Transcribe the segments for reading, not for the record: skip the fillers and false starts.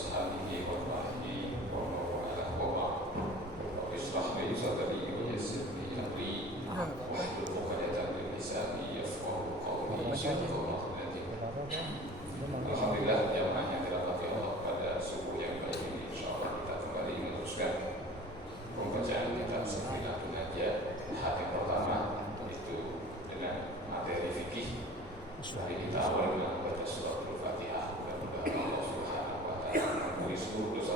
وأصحابه وأتباعه ومن والاه وبعد. رب اشرح لي صدري ويسر لي أمري واحلل عقدة من لساني يفقهوا قولي. صدق الله العظيم. Alhamdulillah, jamaah yang dirahmati Allah, pada subuh yang baik ini insyaallah kita kembali meneruskan pembacaan kitab Safinatun Najah hadis pertama, itu dengan materi fikih. Mari kita awali dengan membaca surah Al-Fatihah. Mudah-mudahan Allah Subhanahu wa taala mengampuni seluruh dosa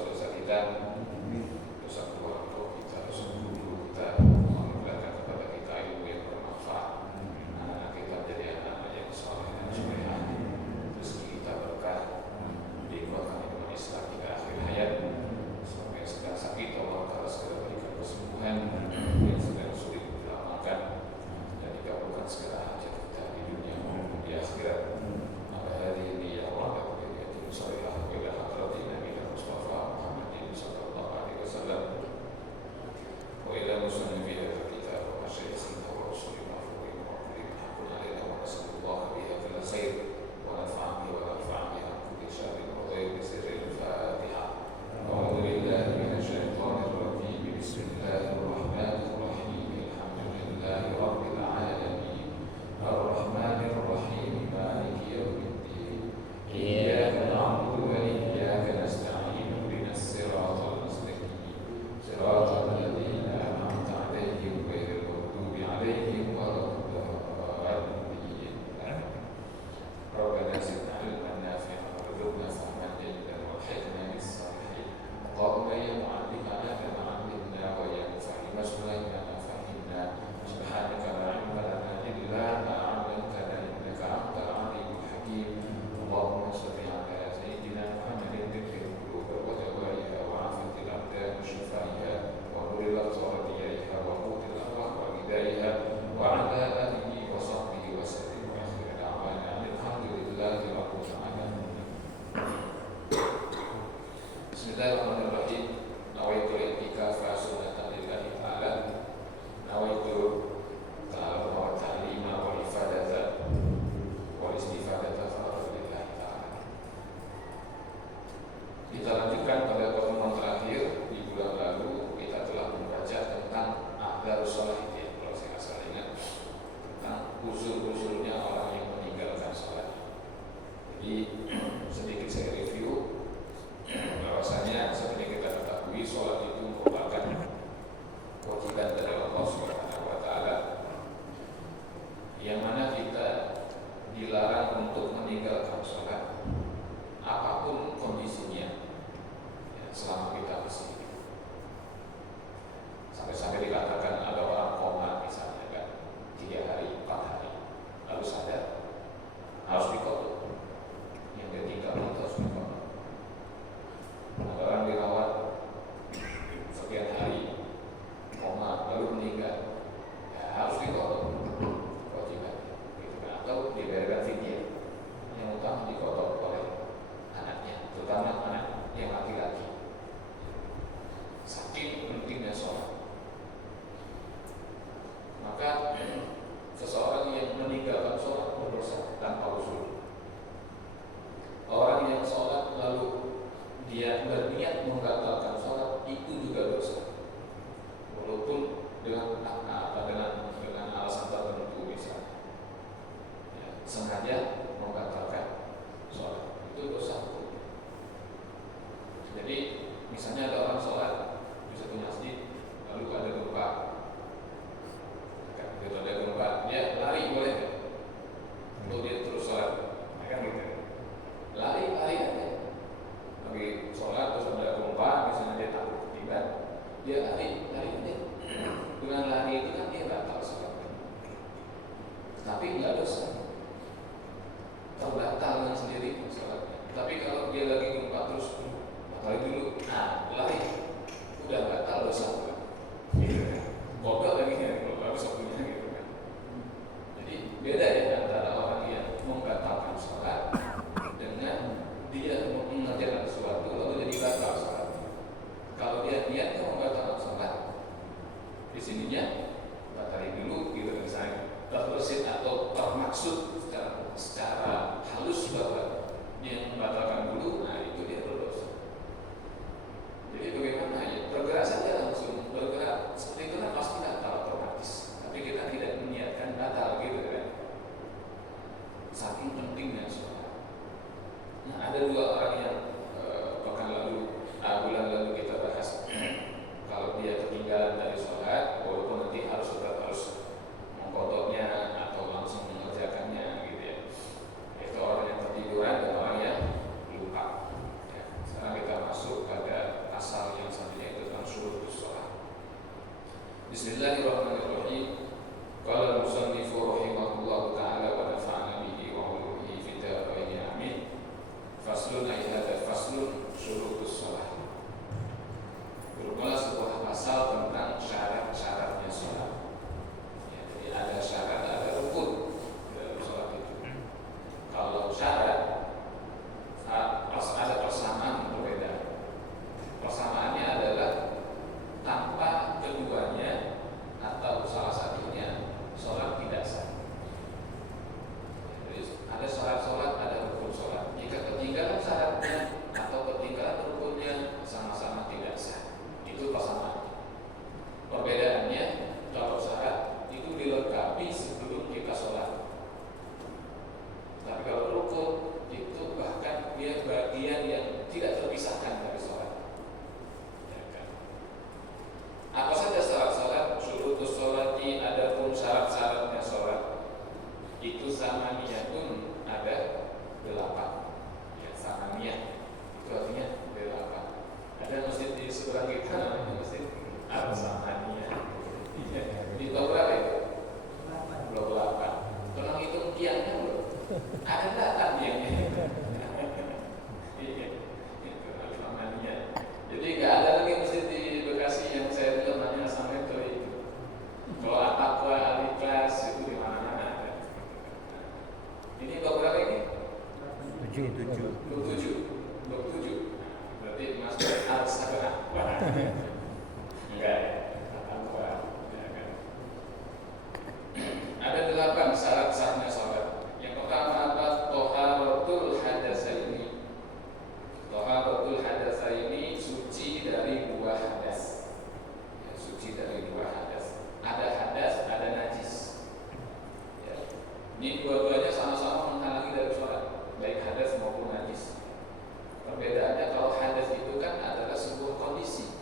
Nah, ada dua orang yang bulan lalu kita bahas. Kalau dia ketinggalan dari sholat, walaupun nanti tetap harus mengkodoknya atau langsung mengerjakannya, gitu ya. Itu orang yang ketiduran dan orang yang lupa. Ya. Sekarang kita masuk pada pasal yang selanjutnya, itu tentang syurutus sholat. Bismillahirrahmanirrahim. Qala al-musannifu rahimahullahu ta'ala wa nafa'ana bihi wa ulumihi fid dharain amin. Faslun ay hadza faslun syurutus shalah. Bermula sebuah pasal tentang syarat-syaratnya salat. Ya, jadi ada syarat, ada rukun dalam salat itu. Kalau syarat ada persamaan berbeda. Persamaannya adalah tanpa keduanya atau salah satunya salat tidak sah. Jadi ada syarat salat, ada rukun salat. Jika ketinggalan syaratnya atau ketinggalan rukunnya, sama-sama tidak sah. Itu persamaan. Perbedaannya, kalau syarat itu dilengkapi sebelum kita sholat. Tapi kalau rukun itu bahkan dia bagian yang tidak terpisahkan dari sholat. Ya kan? Apa saja syarat sholat? Syurutus sholati, adapun syarat-syaratnya sholat itu sama pun ada 8. Ya, sama niat itu artinya 8. Ada masjid di seberang kita namanya masjid Al-Samaniyah. Di blok berapa itu? Blok 8. Tolong hitung tiangnya belum? Ada 8 tiangnya. Iya, itu Al-Samaniyah. Jadi nggak ada lagi masjid di Bekasi yang saya bilang namanya sampai ke itu. Kalau At-Taqwa, Al-Ikhlas itu di mana-mana ada. Ini blok berapa ini? 7. Berarti masuk Al-Samaniyah. Enggak ya? Ada 8 syarat sahnya sholat. Yang pertama apa? Thaharatul hadatsaini. Thaharatul hadatsaini, suci dari 2 hadas. Ya, suci dari 2 hadas. Ada hadas, ada najis. Ya. Ini dua-duanya sama-sama menghalangi dari sholat, baik hadas maupun najis. Perbedaannya kalau hadas itu kan adalah sebuah kondisi.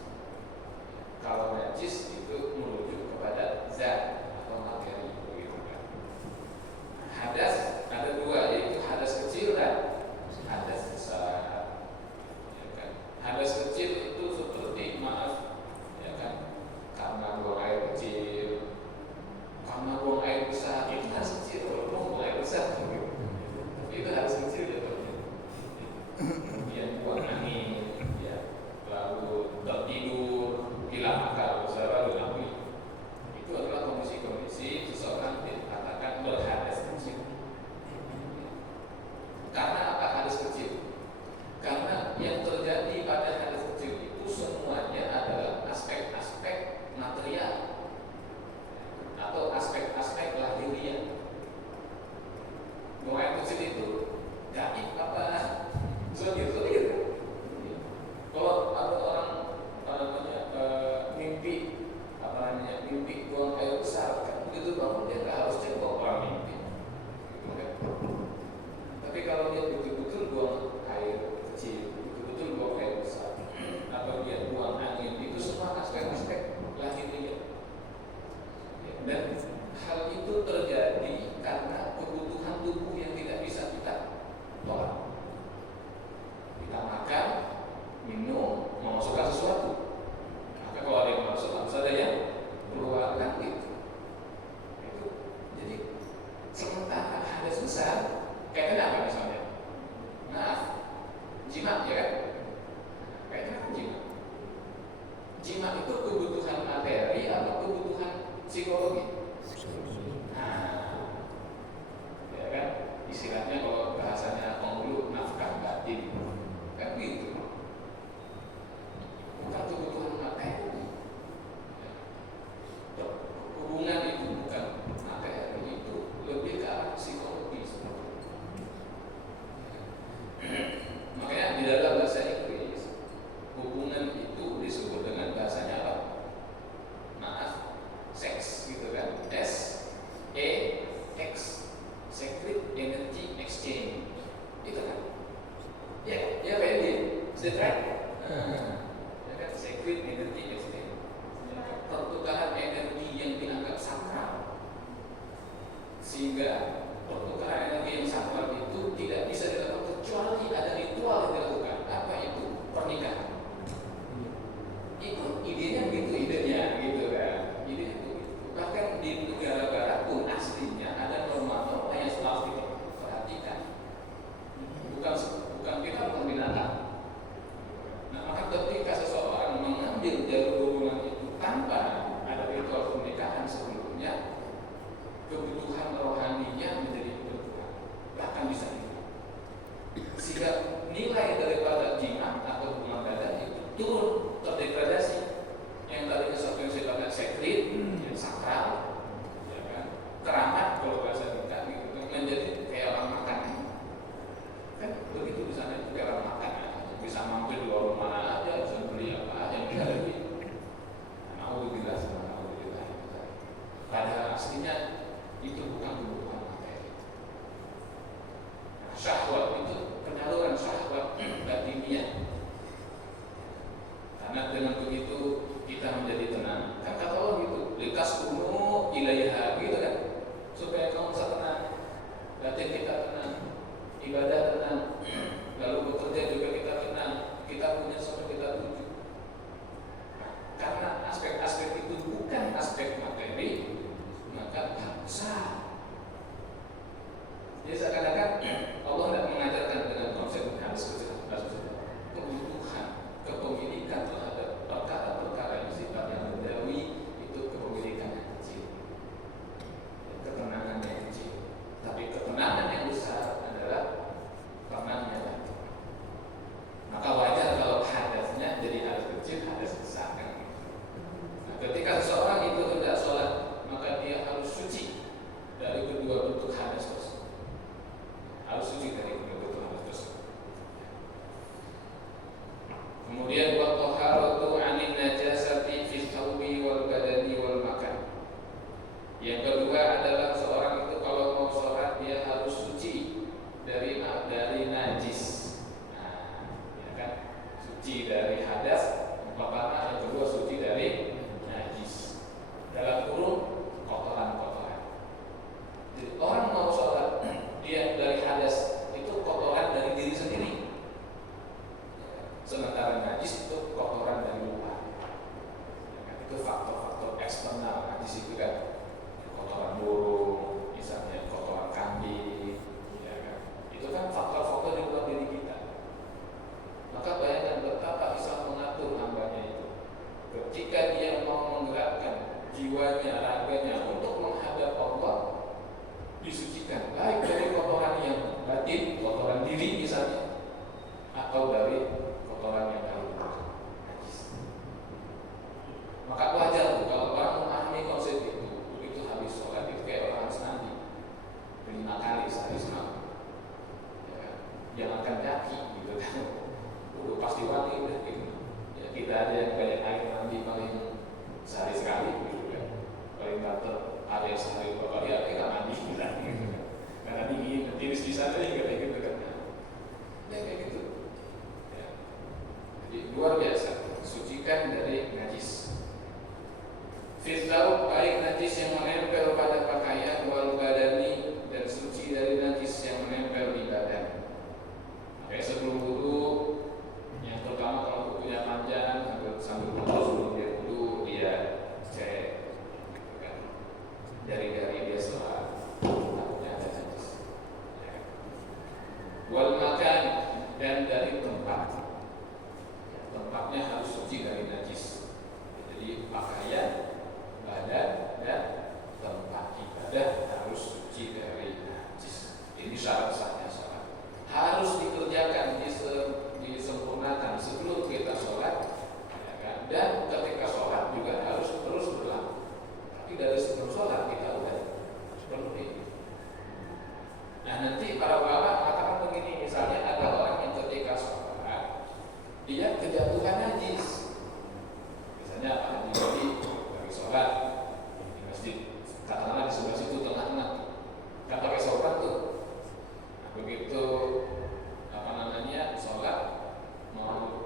Is that right? Ya kan, sacred energy exchange. Pertukaran energi yang dianggap sakral, sehingga pertukaran energi yang sakral itu tidak bisa dilakukan kecuali ada ritual yang dilakukan. Apa itu? Pernikahan. Itu idenya gitu kan. Idenya itu. Bahkan di negara barat pun aslinya ada norma-norma yang harus diperhatikan. Bukan kita bukan binatang. Nah, maka ketika seseorang mengambil jalur hubungan itu tanpa ada ritual pernikahan sebelumnya, kebutuhan rohaninya menjadi berkurang, bahkan bisa hilang. Sehingga nilai daripada jimat atau hubungan badan itu turun, terdegradasi. Yang tadinya sesuatu yang sifatnya sacred, yang sakral, ya kan, keramat kalau bahasa kita gitu, menjadi kayak orang makan. Kan begitu di sana itu kayak orang makan, bisa mampir di warung mana aja, bisa beli apa aja, kita lagi. Alhamdulillah. Padahal aslinya itu bukan kebutuhan materi. Nah, syahwat itu penyaluran syahwat batiniah. Karena dengan begitu kita menjadi tenang. Kan kata Allah gitu, likas kunu ilaiha gitu kan, supaya kamu bisa tenang, batin kita tenang, ibadah tenang, lalu bekerja juga kita tenang, kita punya sampai kita tuju. Nah, karena aspek-aspek itu bukan aspek materi, maka bangsa. Jadi seakan-akan Allah tidak mengajarkan dengan konsep harus kebutuhan, kepemilikan terhadap perkara-perkara yang sifatnya rendawi, itu kepemilikan yang kecil, ketenangan yang kecil. Tapi ketenangan yang besar adalah tenangnya. Maka wajar kalau hadasnya jadi hadas kecil, hadas besar kan. Nah, ketika seseorang itu hendak sholat, maka dia harus suci dari kedua bentuk hadas tersebut. Harus suci dari kedua bentuk hadas tersebut. Kemudian wa taharatu 'anil najasati fi thawbi wal badani wal makan. Yang kedua adalah seorang itu kalau mau sholat dia harus suci dari najis. Nah, ya kan? Suci dari hadas yang pertama, yang kedua suci dari najis. Dalam kurung kotoran-kotoran. Jadi orang mau sholat dia dari hadas itu kotoran dari diri sendiri. Sementara najis itu kotoran dari luar. Itu faktor-faktor eksternal najis itu kan, kotoran burung, misalnya kotoran kambing, ya kan? Itu kan faktor-faktor di luar diri kita. Maka bayangkan betapa Islam mengatur hambanya itu. Ketika dia mau menggerakkan jiwanya, raganya untuk menghadap Allah, disucikan baik dari kotoran yang batin, kotoran diri misalnya, atau dari kotoran yang dari luar, najis. Maka wajar kalau orang memahami konsep itu, begitu habis sholat itu kayak orang mandi 5 kali sehari semalam, ya kan? Jangan akan kaki gitu kan, udah pasti mandi udah gitu. Ya, kita ada yang banyak air mandi paling sehari sekali gitu kan, paling banter ada yang sehari 2 kali, ada yang mandi gitu kan, karena dingin, tiris di sana juga kayak gitu kan, ya kayak gitu. Ya. Jadi luar biasa, sucikan dari najis. Fitau baik najis yang menempel pada pakaian wal badani, dan suci dari najis yang menempel di badan. Makanya sebelum wudu, yang pertama kalau kukunya panjang sambil wudu, sebelum dia wudu dia cek, gitu kan, jari-jari dia sholat, takutnya ada najis. Ya. Wal makan, dan dari tempat, tempatnya harus suci dari najis. Jadi pakaian, badan, dan tempat ibadah harus suci dari najis. Ini syarat sahnya sholat. Harus dikerjakan, disempurnakan sebelum kita sholat, ya kan? Dan ketika sholat juga harus terus berlaku. Tapi dari sebelum sholat kita udah seperti. Nah, nanti para ulama mengatakan begini, misalnya ada orang yang ketika sholat dia kejatuhan najis, misalnya Pak Haji lagi sholat di masjid, katakanlah di sebelah situ tengah-tengah, kan pakai sorban tuh. Nah, begitu sholat mau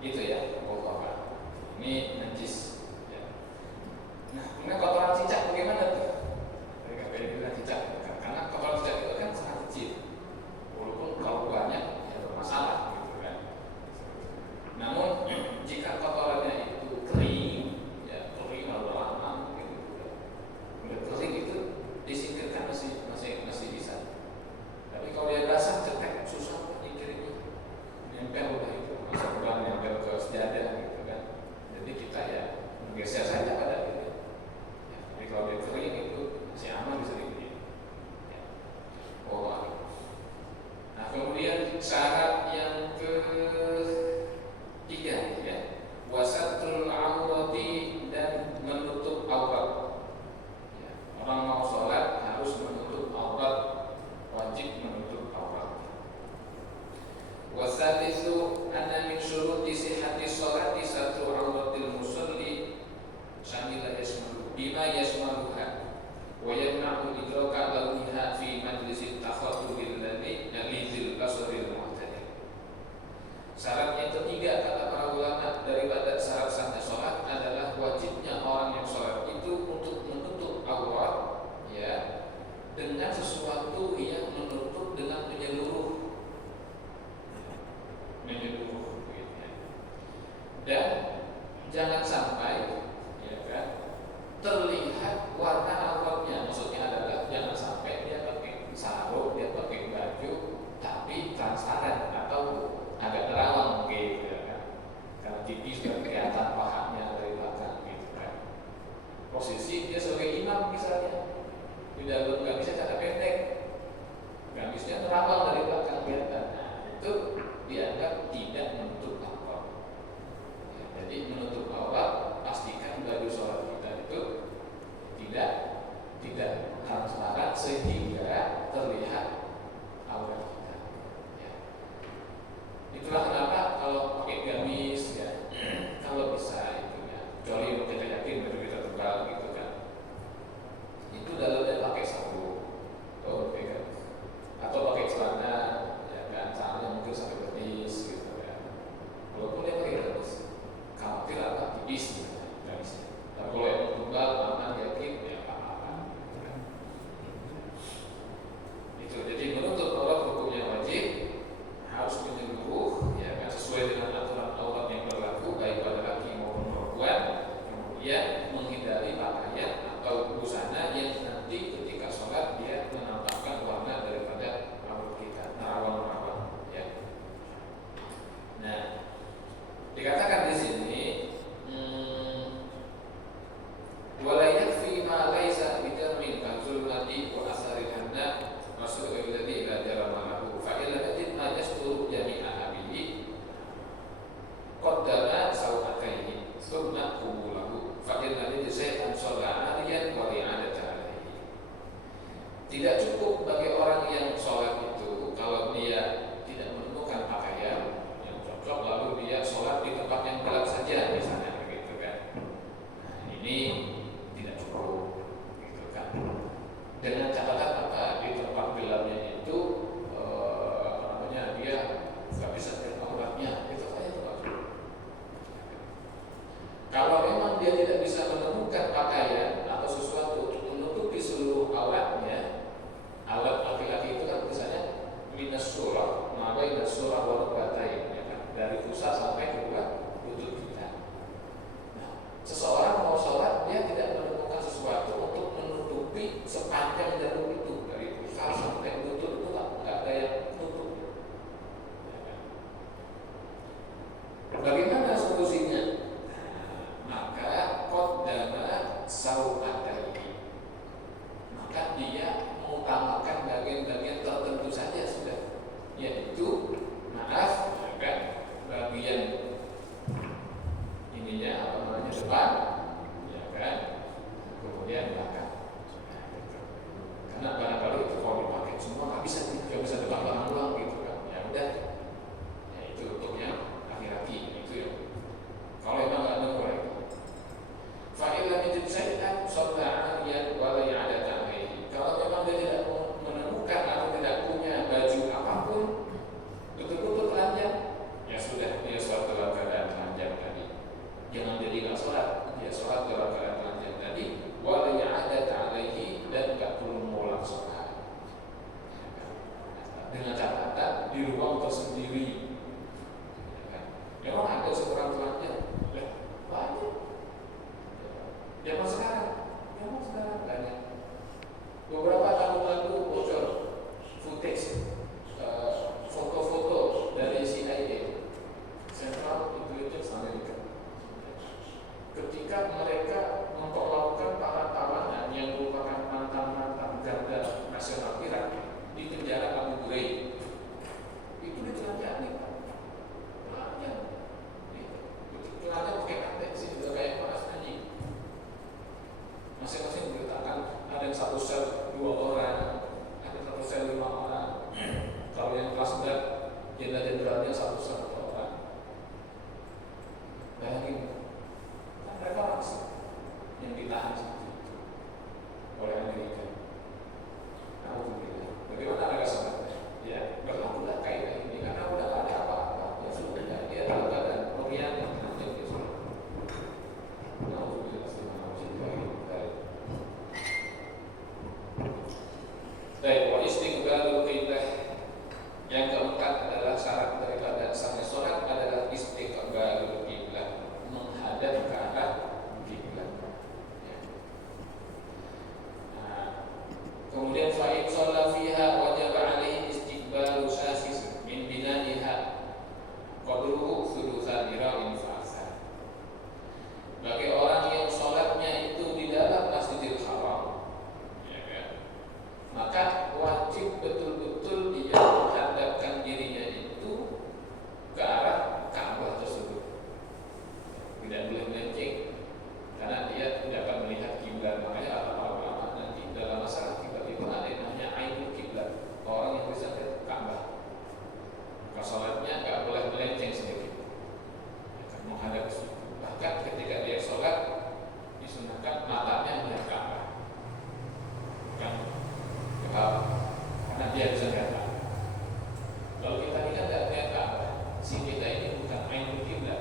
Itu ya, kotoran. Ini najis. Ya. Nah, kemudian kotoran cicak bagaimana tuh? Mereka bilang cicak, karena kotoran cicak itu kan sangat kecil. Walaupun kalau banyak ya bermasalah gitu kan. Namun jika kotorannya itu kering, ya kering lalu lama gitu, udah kering itu disingkirkan masih bisa. Tapi kalau dia basah cetek susah nyingkirinnya, nempel udah itu, masa udah nempel ke sejadah gitu kan. Jadi kita ya menggeser saja pada itu. Ya, jadi kalau dia kering itu masih aman bisa dipilih. Ya. Oh, nah kemudian syarat yang ketiga ya, wasatrul aurati dan menutup aurat. Ya, orang mau sholat harus menutup aurat, wajib menutup aurat. Wasadisu anna min syuruti sihhati sholati satru auratil musalli syamila yasmalu bima yasmaluha wa yamna'u idraka launiha fi majlisit takhattubil ladzi yalizil basaril mu'tadil. Syarat yang ketiga kata para ulama daripada syarat sahnya sholat adalah wajibnya orang yang sholat itu untuk menutup aurat ya dengan sesuatu yang menutup dengan menyeluruh gitu ya. Dan jangan sampai ya kan terlihat warna auratnya. Maksudnya adalah jangan sampai dia pakai sarung, dia pakai baju tapi transparan atau agak terawang gitu ya kan. Karena tipis sudah kelihatan pahanya dari belakang gitu kan. Posisi dia sebagai imam misalnya, di dalam gamisnya cara pendek, gamisnya terawang dari belakang kelihatan. Nah, itu dianggap tidak menutup aurat. Ya, jadi menutup aurat pastikan baju sholat kita itu tidak transparan sehingga terlihat aurat kita. Ya. Itulah kenapa kalau pakai gamis ya, kalau bisa itu ya, kecuali kita yakin baju kita tebal gitu kan, itu dalamnya pakai sabuk, atau pakai celana, ya kan, celananya mungkin sampai betis gitu kan. Walaupun dia pakai gamis, khawatir apa tipis gamisnya. Tapi kalau yang tebal aman yakin ya apa-apa. Itu jadi menutup aurat hukumnya wajib, harus menyeluruh, ya kan, sesuai dengan aturan aurat yang berlaku baik pada laki maupun perempuan. Kemudian menghindari pakaian atau busana yang nanti ketika sholat dia menampakkan warna daripada aurat kita, terawang-terawang, ya. Nah, dikatakan di sini, wala yakfi ma laisa bijarmin kanzulati wa asarihanna masuk alladhi la jarama lahu fa illa tajid ma yasturu jami'a abihi qaddara sawataihi thumma qubulahu fa illa tajid shalla aliyan wa li'adata alaihi. Tidak cukup bagi orang yang sholat itu kalau dia tidak menemukan pakaian yang cocok lalu dia sholat di tempat yang gelap saja misalnya begitu kan. Nah, ini tidak cukup gitu kan. Dengan catatan apa, di tempat gelapnya itu dia nggak bisa lihat auratnya, itu saja itu Pak. Kalau memang dia tidak bisa menemukan pakaian atau sesuatu untuk menutupi seluruh auratnya, aurat laki-laki itu kan misalnya minas surah, mabai surah warubatain, ya kan? Dari pusat sampai kedua lutut kita. Nah, seseorang mau sholat dia tidak menemukan sesuatu untuk menutupi sepanjang jalur itu dari pusat sampai lutut itu nggak ada yang tutup. Bagaimana solusinya? Maka qaddama sawataihi, maka dia mengutamakan bagian-bagian tertentu saja sudah, yaitu maaf kan bagian ininya apa namanya depan, ya kan, kemudian belakang. Karena barangkali itu kalau dipakai semua nggak bisa depan belakang ulang gitu kan, ya udah, ya itu untuk yang laki-laki itu ya. Kalau emang nggak nemu itu, fa'illah minjib syai'an shalla 'aliyan wa la i'adata 'alaihi. Kalau memang dia tidak menemukan atau tidak punya baju apapun betul-betul telanjang, ya sudah dia sholat dalam keadaan ketika mereka memperlakukan para tawanan yang merupakan mantan-mantan garda nasional Irak di penjara Abu Ghraib. Itu ditelanjangi, Pak. Telanjang. Telanjang pakai antek sih, juga kayak Mas Haji. Masing-masing diletakkan, ada yang satu sel 2 orang, ada satu sel 5 orang. Kalau yang kelas berat, jenderal-jenderalnya satu sel 1 orang. Bayangin, kan mereka langsung yang ditahan seperti itu oleh Amerika. Alhamdulillah. Bagaimana mereka sahabatnya? Ya, berlakulah kaidah ini karena udah gak ada apa-apa. Ya sudah, dia dalam keadaan pemilihan yang terjadi di sana. Alhamdulillah. Baik, wa istiqbalul qiblah. Yang keempat adalah syarat daripada sahnya sholat adalah istiqbalul qiblah, menghadap ke arah kiblat. Ya. Nah, kemudian fa'in sholat fiha wajib alaihi istiqbalu sasis min binaiha qadruhu thulutsan dira'in fa'asa. Bagi orang yang sholatnya itu di dalam Masjidil Haram, ya kan? Maka wajib betul-betul dia menghadapkan dirinya itu ke arah Ka'bah tersebut. Tidak boleh melenceng karena dia tidak akan melihat kiblat. Makanya para ulama nanti dalam masalah kiblat itu ada yang namanya ainul kiblat, orang yang bisa ke Ka'bah. Maka sholatnya nggak boleh melenceng sedikit, menghadap ke situ. Bahkan ketika dia sholat disunahkan matanya melihat Ka'bah, bukan ke bawah, karena dia bisa lihat Ka'bah. Kalau kita ini kan tidak lihat Ka'bah, si kita ini bukan ainul kiblat,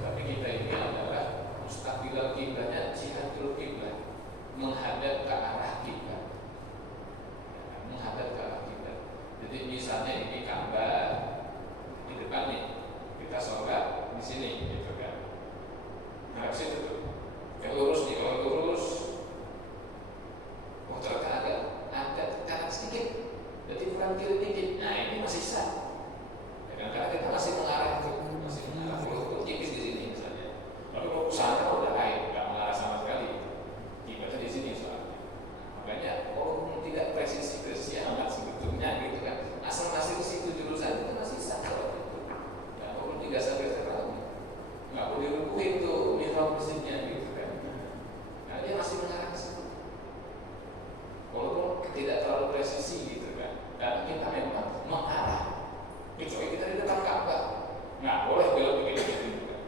tapi kita ini adalah mustaqbilal kiblatnya, jihatul kiblat, menghadap ke arah kiblat, menghadap ke arah kiblat. Jadi misalnya ini Ka'bah di depan nih, kita sholat di sini, gitu kan? Nah, ke situ tuh, yang lurus nih, kalau lurus, oh ternyata ada kanan sedikit, jadi kurang kiri dikit. Nah ini masih sah. Ya, karena kita masih mengarah ke, masih mengarah ke tipis di sini misalnya. Lalu kalau usaha udah lain, nggak mengarah sama sekali. Kiblatnya di sini soalnya. Makanya tidak presisi amat sebetulnya gitu kan. Asal masih ke situ jurusan itu masih sah kalau itu. Nggak perlu digeser-geser lagi. Nggak perlu dirubuhin tuh mihrab masjidnya gitu kan. Nah dia masih mengarah ke situ. Walaupun tidak terlalu presisi gitu kan. Dan kita memang mengarah. Kecuali kita di depan Ka'bah, nggak boleh belok begitu juga.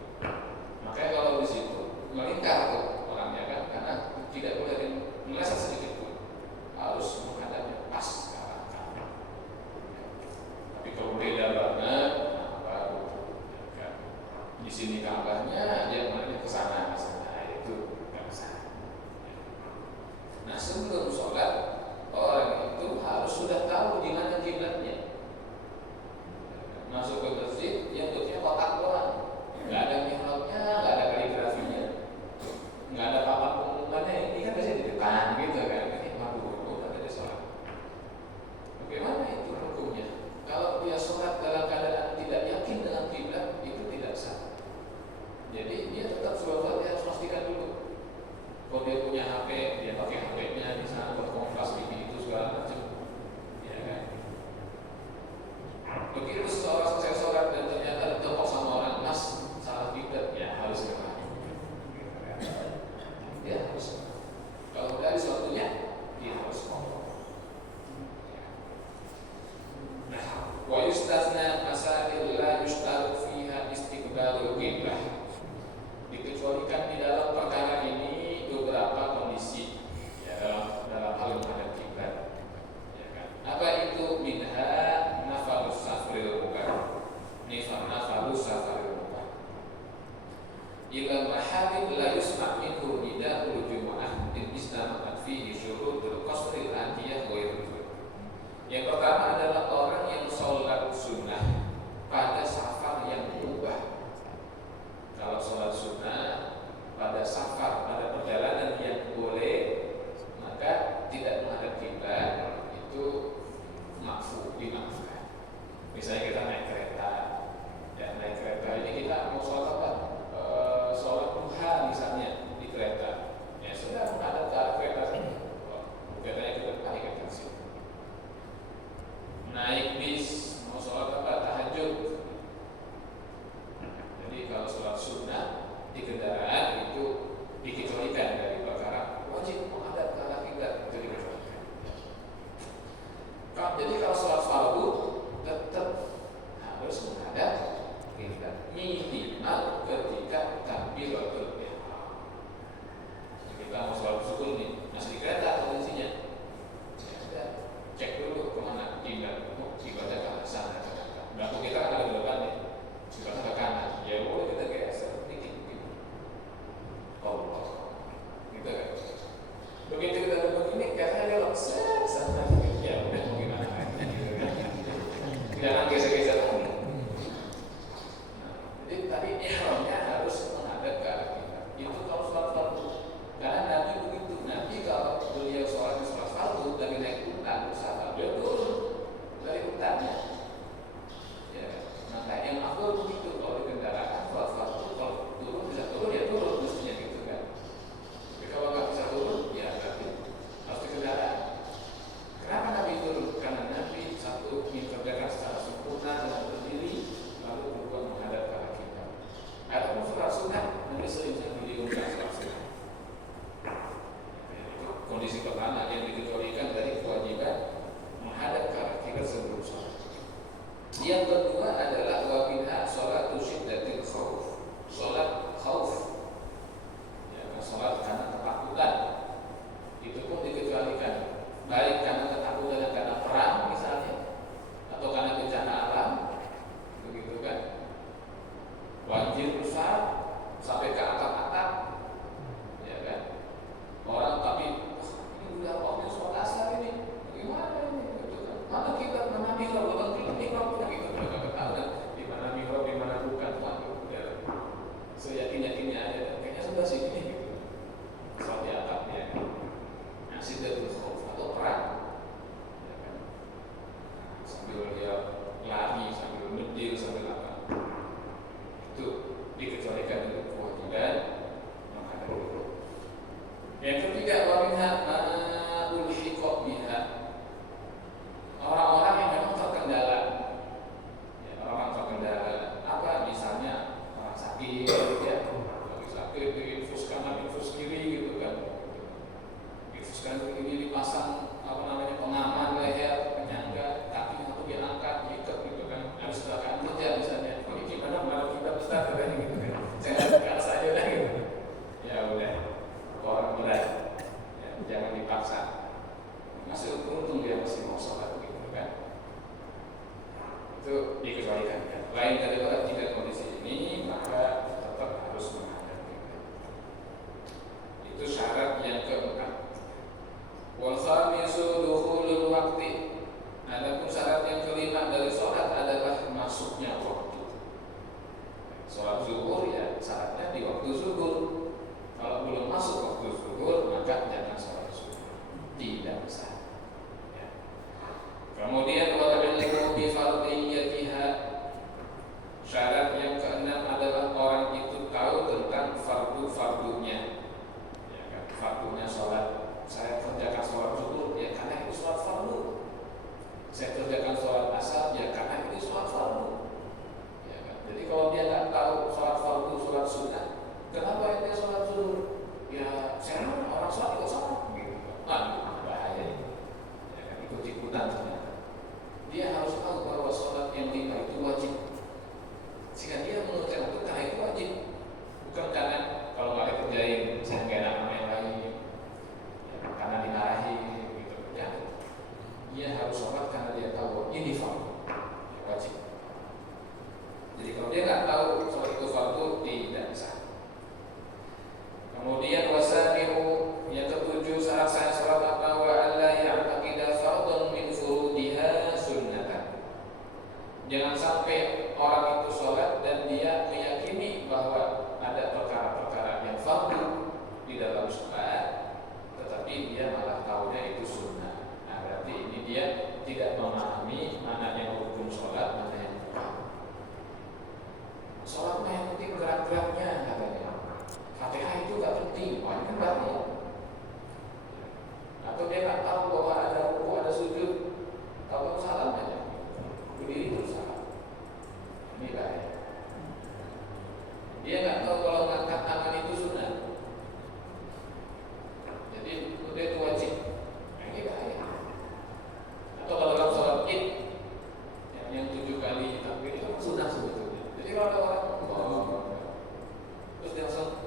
Makanya kalau di situ melingkar tuh orangnya kan, karena tidak boleh meleset sedikit pun, harus menghadapnya pas ke arah Ka'bah. Tapi kalau beda banget, nah baru kan. Di sini Ka'bahnya dia menghadap ke sana, itu nggak bisa. Nah sebelum sholat orang itu harus sudah tahu di mana kiblatnya. Masuk ke masjid yang bentuknya kotak doang, nggak ada mihrabnya, nggak ada kaligrafinya, nggak ada papan pengumumannya. Ini kan biasanya di depan gitu kan, ini mabuk ada sholat. Bagaimana itu hukumnya? Kalau dia sholat dalam keadaan tidak yakin dengan kiblat, itu tidak sah. Jadi dia tetap sholat, dia harus pastikan dulu. Kalau dia punya HP, dia pakai HP-nya di sana buat kompas TV itu segala macam, ya kan? Begitu seseorang selesai sholat dan ternyata ditepok sama orang, mas salah kiblat, ya harus kemana? Dia harus. Kalau dari suatunya, dia harus ngomong. Nah, wa yustazna masail la yushtaru fiha istiqbalul qiblah. Dikecualikan di dalam perkara ini beberapa kondisi, ya, dalam hal menghadap kiblat. Ya kan? Apa itu? Minha nafalus safaril mubah. Nafalus safaril mubah. Ila maharim la yusma' minhu nida'ul jumu'ah din islamat fihi syurutul qasril atiyah wa yurdu. Yang pertama adalah orang yang sholat sunnah pada safar yang mubah. Kalau sholat sunnah pada safar, pada perjalanan yang boleh, maka tidak menghadap kiblat itu makfu, dimaafkan. Misalnya kita naik kereta, ya naik kereta ini kita mau sholat apa? Sholat duha misalnya di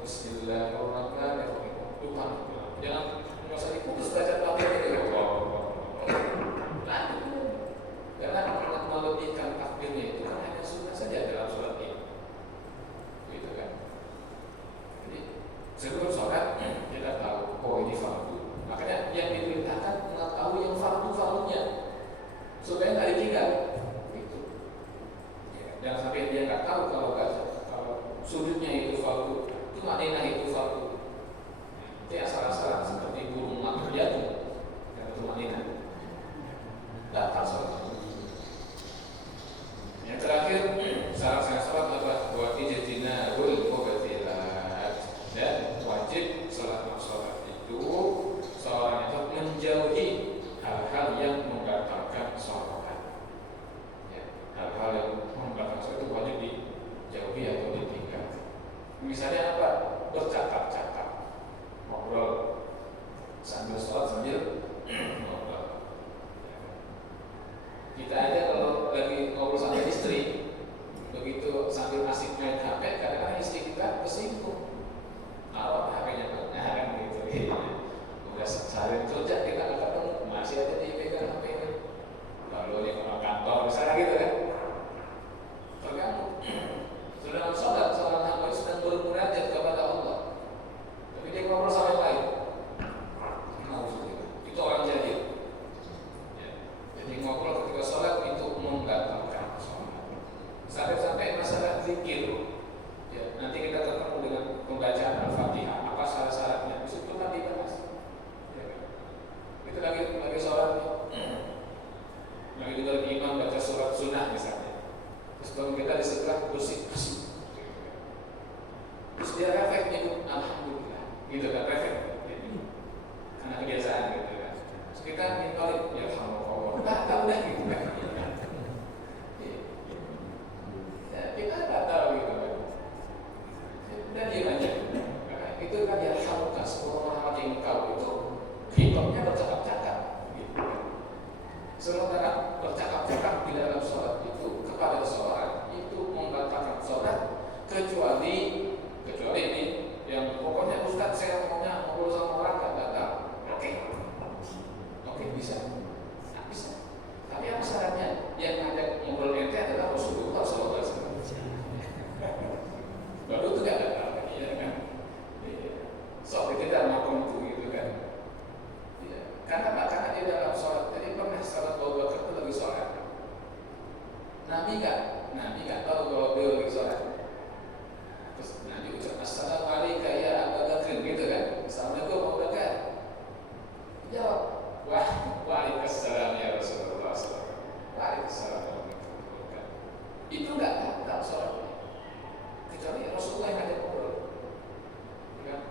Bismillahirrahmanirrahim. Tuhan, jangan nggak usah diputus baca takbir itu. Karena melebihkan takbirnya itu kan hanya sunnah saja dalam sholat ini, gitu kan. Jadi sebelum sholat kita tahu, oh ini fardu. Makanya yang diperintahkan mengetahui yang fardu-fardunya supaya nggak ditinggal, gitu. Ya, jangan sampai dia nggak tahu kalau sudutnya itu fardu, itu maknanya itu fardu. Itu yang salah-salah seperti burung makan jagung, yang itu maknanya datang sholat. Yang terakhir, syarat sholat adalah wajibinahul mubtilat, dan wajib sholat itu seorang itu menjauhi hal-hal yang membatalkan sholat. Ya, hal-hal yang membatalkan sholat itu wajib dijauhi atau ditinggal. Misalnya apa? Bercakap-cakap, ngobrol sambil sholat sambil ngobrol. Kita aja kalau lagi ngobrol sama istri, begitu sambil asik main HP, kadang-kadang istri kita tersinggung, naruh HP-nya kan gitu. Udah seharian kerja kita nggak ketemu, masih aja dipegang HP-nya. Lalu di kantor misalnya gitu kan, terganggu. Sudah dalam sholat, seorang hamba sedang bermunajat kepada Allah, tapi dia ngobrol sama yang lain. Itu orang jahil. Jadi ngobrol ketika sholat itu membatalkan sholat. Sampai-sampai masalah zikir, ya, nanti kita ketemu dengan pembacaan Al-Fatihah, apa syarat-syaratnya, itu kan dibahas. Ya, itu lagi sholat, lagi dengar imam baca surat sunnah misalnya, terus kalau kita di sebelah bersih, terus dia refleks itu, alhamdulillah, gitu kan refleks, karena kebiasaan gitu kan. Terus kita minta ya batal dah gitu kan. Ya, kita batal gitu kan. Dan dia banyak. Itu kan ya harukan sebuah rahmat engkau itu hikmahnya bercakap-cakap gitu kan. Sementara bercakap-cakap di dalam sholat itu kepada seorang itu membatalkan sholat kecuali ini yang pokoknya Ustaz saya maunya ngobrol sama orang gak batal. Oke, bisa. Tapi apa syaratnya? Yang ngajak ngobrol ente adalah Rasulullah SAW. Lalu itu gak ada apa ya kan? Soal itu dalam makom itu gitu kan? Ya. Karena dia dalam sholat. Jadi pernah sholat Abu Bakar itu lagi sholat. Nabi gak tahu kalau dia lagi sholat. Terus Nabi ucap Assalamualaikum ya Abu Bakar gitu kan? Assalamualaikum Abu Bakar. Jawab, waalaikumsalam ya Rasulullah. Waalaikumsalam warahmatullahi wabarakatuh. Itu enggak batal sholatnya, kecuali Rasulullah yang ada ngobrol.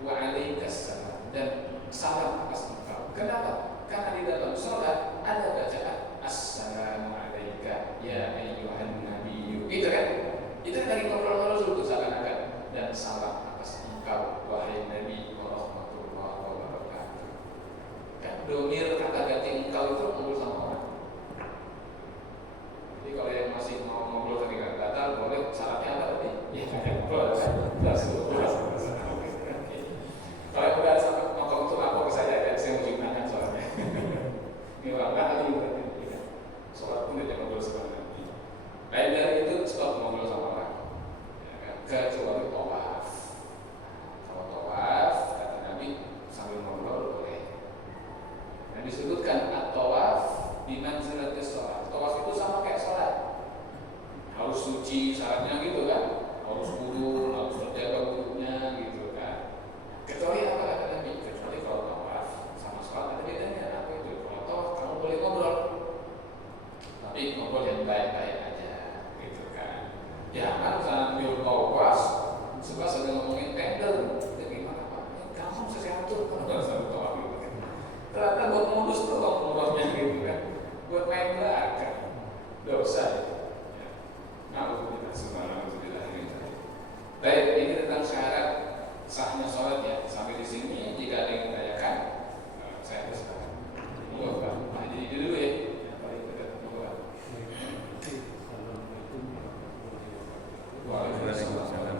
Waalaikumsalam dan salam atas engkau. Kenapa? Karena di dalam sholat ada bacaan Assalamualaikum ya ayyuhan nabiyyu. Gitu kan? Itu lagi ngobrol Rasul itu seakan-akan, dan salam atas engkau wahai Nabi warahmatullahi wabarakatuh. Kan domir kata ganti engkau itu ngobrol sama orang. Jadi kalau yang masih mau ngobrol tapi nggak batal, boleh syaratnya apa tadi? Ya boleh kan? Kalau udah sampai ngomong itu lapor ke saya kan, saya mau jumlahan soalnya. Ini orang ahli berarti. Sholat pun dia ngobrol sama Nabi. Lain dari itu stop ngobrol sama orang. Ya kan? Kecuali tawaf. Kalau tawaf kata Nabi sambil ngobrol boleh. Yang disebutkan at-tawaf di manzilatis sholat. Tawaf itu sama kayak sholat. Harus suci syaratnya gitu kan. Harus wudu, harus terjaga wudunya gitu kan. Kecuali apa kata Nabi? Kecuali kalau tawaf sama sholat ada bedanya. Apa itu? Kalau tawaf kamu boleh ngobrol, tapi ngobrol yang baik-baik aja gitu kan. Jangan sambil tawaf sebelah sedang ngomongin tender. Gimana Pak? Kamu saya atur kalau nggak sambil tawaf gitu kan. Ternyata buat modus tuh ngomongnya gitu kan. Buat main belakang. Dosa itu. Alhamdulillah, subhanallah. Baik, ini tentang syarat sahnya sholat ya. Sampai di sini jika ada yang ditanyakan, saya teruskan. Monggo Pak, jadi dulu ya. Waalaikumsalam.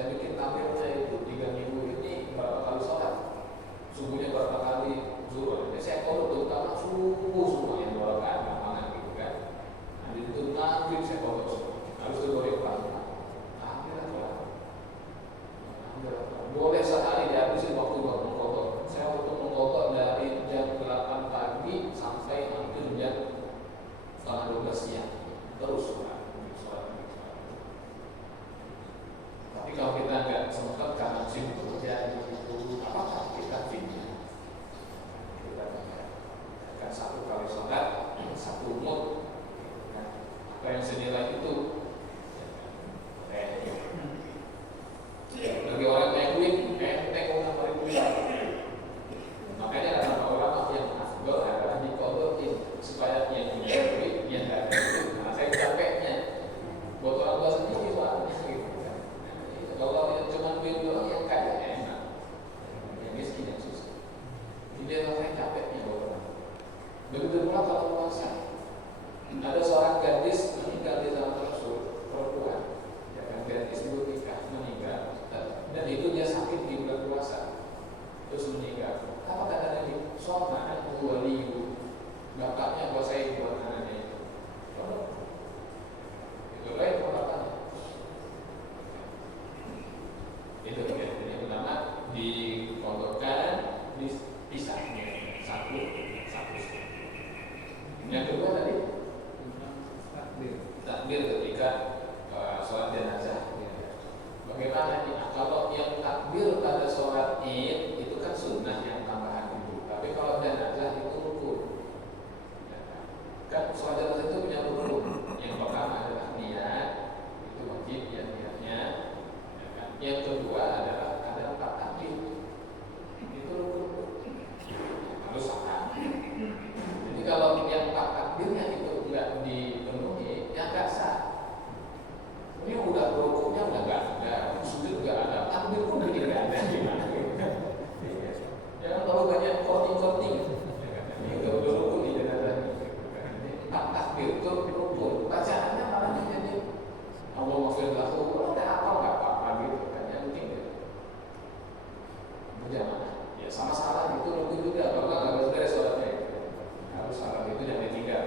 saya bikin tabelnya itu 3 minggu ini berapa kali sholat, subuhnya berapa kali zuhur. Jadi saya kodok terutama subuh semua yang 2 rakaat gampang gitu kan. Nah itu maghrib saya kodok semua. Harus itu boleh pagi. Boleh sehari dihabisin waktu buat mengkodok. Saya waktu mengkodok dari jam 8 pagi sampai hampir jam setengah 12 siang. Terus sholat. Tapi kalau kita nggak sempat karena sibuk kerja itu, apakah kita timnya? Kita kan 1 kali sholat, 1 mood. Apa yang senilai itu? Bagi orang yang duit, tengok sama duit. Makanya ada beberapa orang yang afdol adalah dikodokin supaya yang punya duit, yang nggak ada duit. Nah, saya capeknya buat orang tua sendiri soalnya gitu kan. Kalau yang cuma duit doang yang kaya enak, yang miskin yang susah. Jadi saya capeknya buat orang. Begitu pula kalau puasa, ada seorang gadis meninggal di zaman Rasul, perempuan, ya kan, gadis dulu nikah meninggal. Dan itu dia sakit di bulan puasa, terus meninggal. Apa kata Nabi? Soalnya waliyu, bapaknya puasain buat anaknya itu. Itu lain bapaknya. Itu yang pertama dikondokkan, dipisahnya satu. Yang kedua tadi takbir ketika sholat jenazah. Bagaimana ini? Kalau yang takbir pada sholat Id itu kan sunnah yang tambahan itu. Tapi kalau jenazah itu rukun. Kan sholat jenazah itu punya rukun. Yang pertama adalah niat, itu wajib ya niatnya. Yang kedua adalah ada 4 takbir. Itu rukun. Harus sah. Jadi kalau yang 4 takbirnya itu tidak dipenuhi, ya nggak sah. Ini udah rukunnya udah nggak ada, sujud nggak ada, takbir pun jadi nggak ada, gimana gitu kan? Jangan terlalu banyak korting. Ini udah rukun di jenazah ini. 4 takbir itu rukun. Bacaannya malah jadi Allah maafkan aku, kalau nggak apa nggak apa-apa gitu kan? Yang penting ya berjamaah. Ya sama salah itu rukun juga. Kalau nggak beres sholatnya itu harus salah itu jangan ditinggal.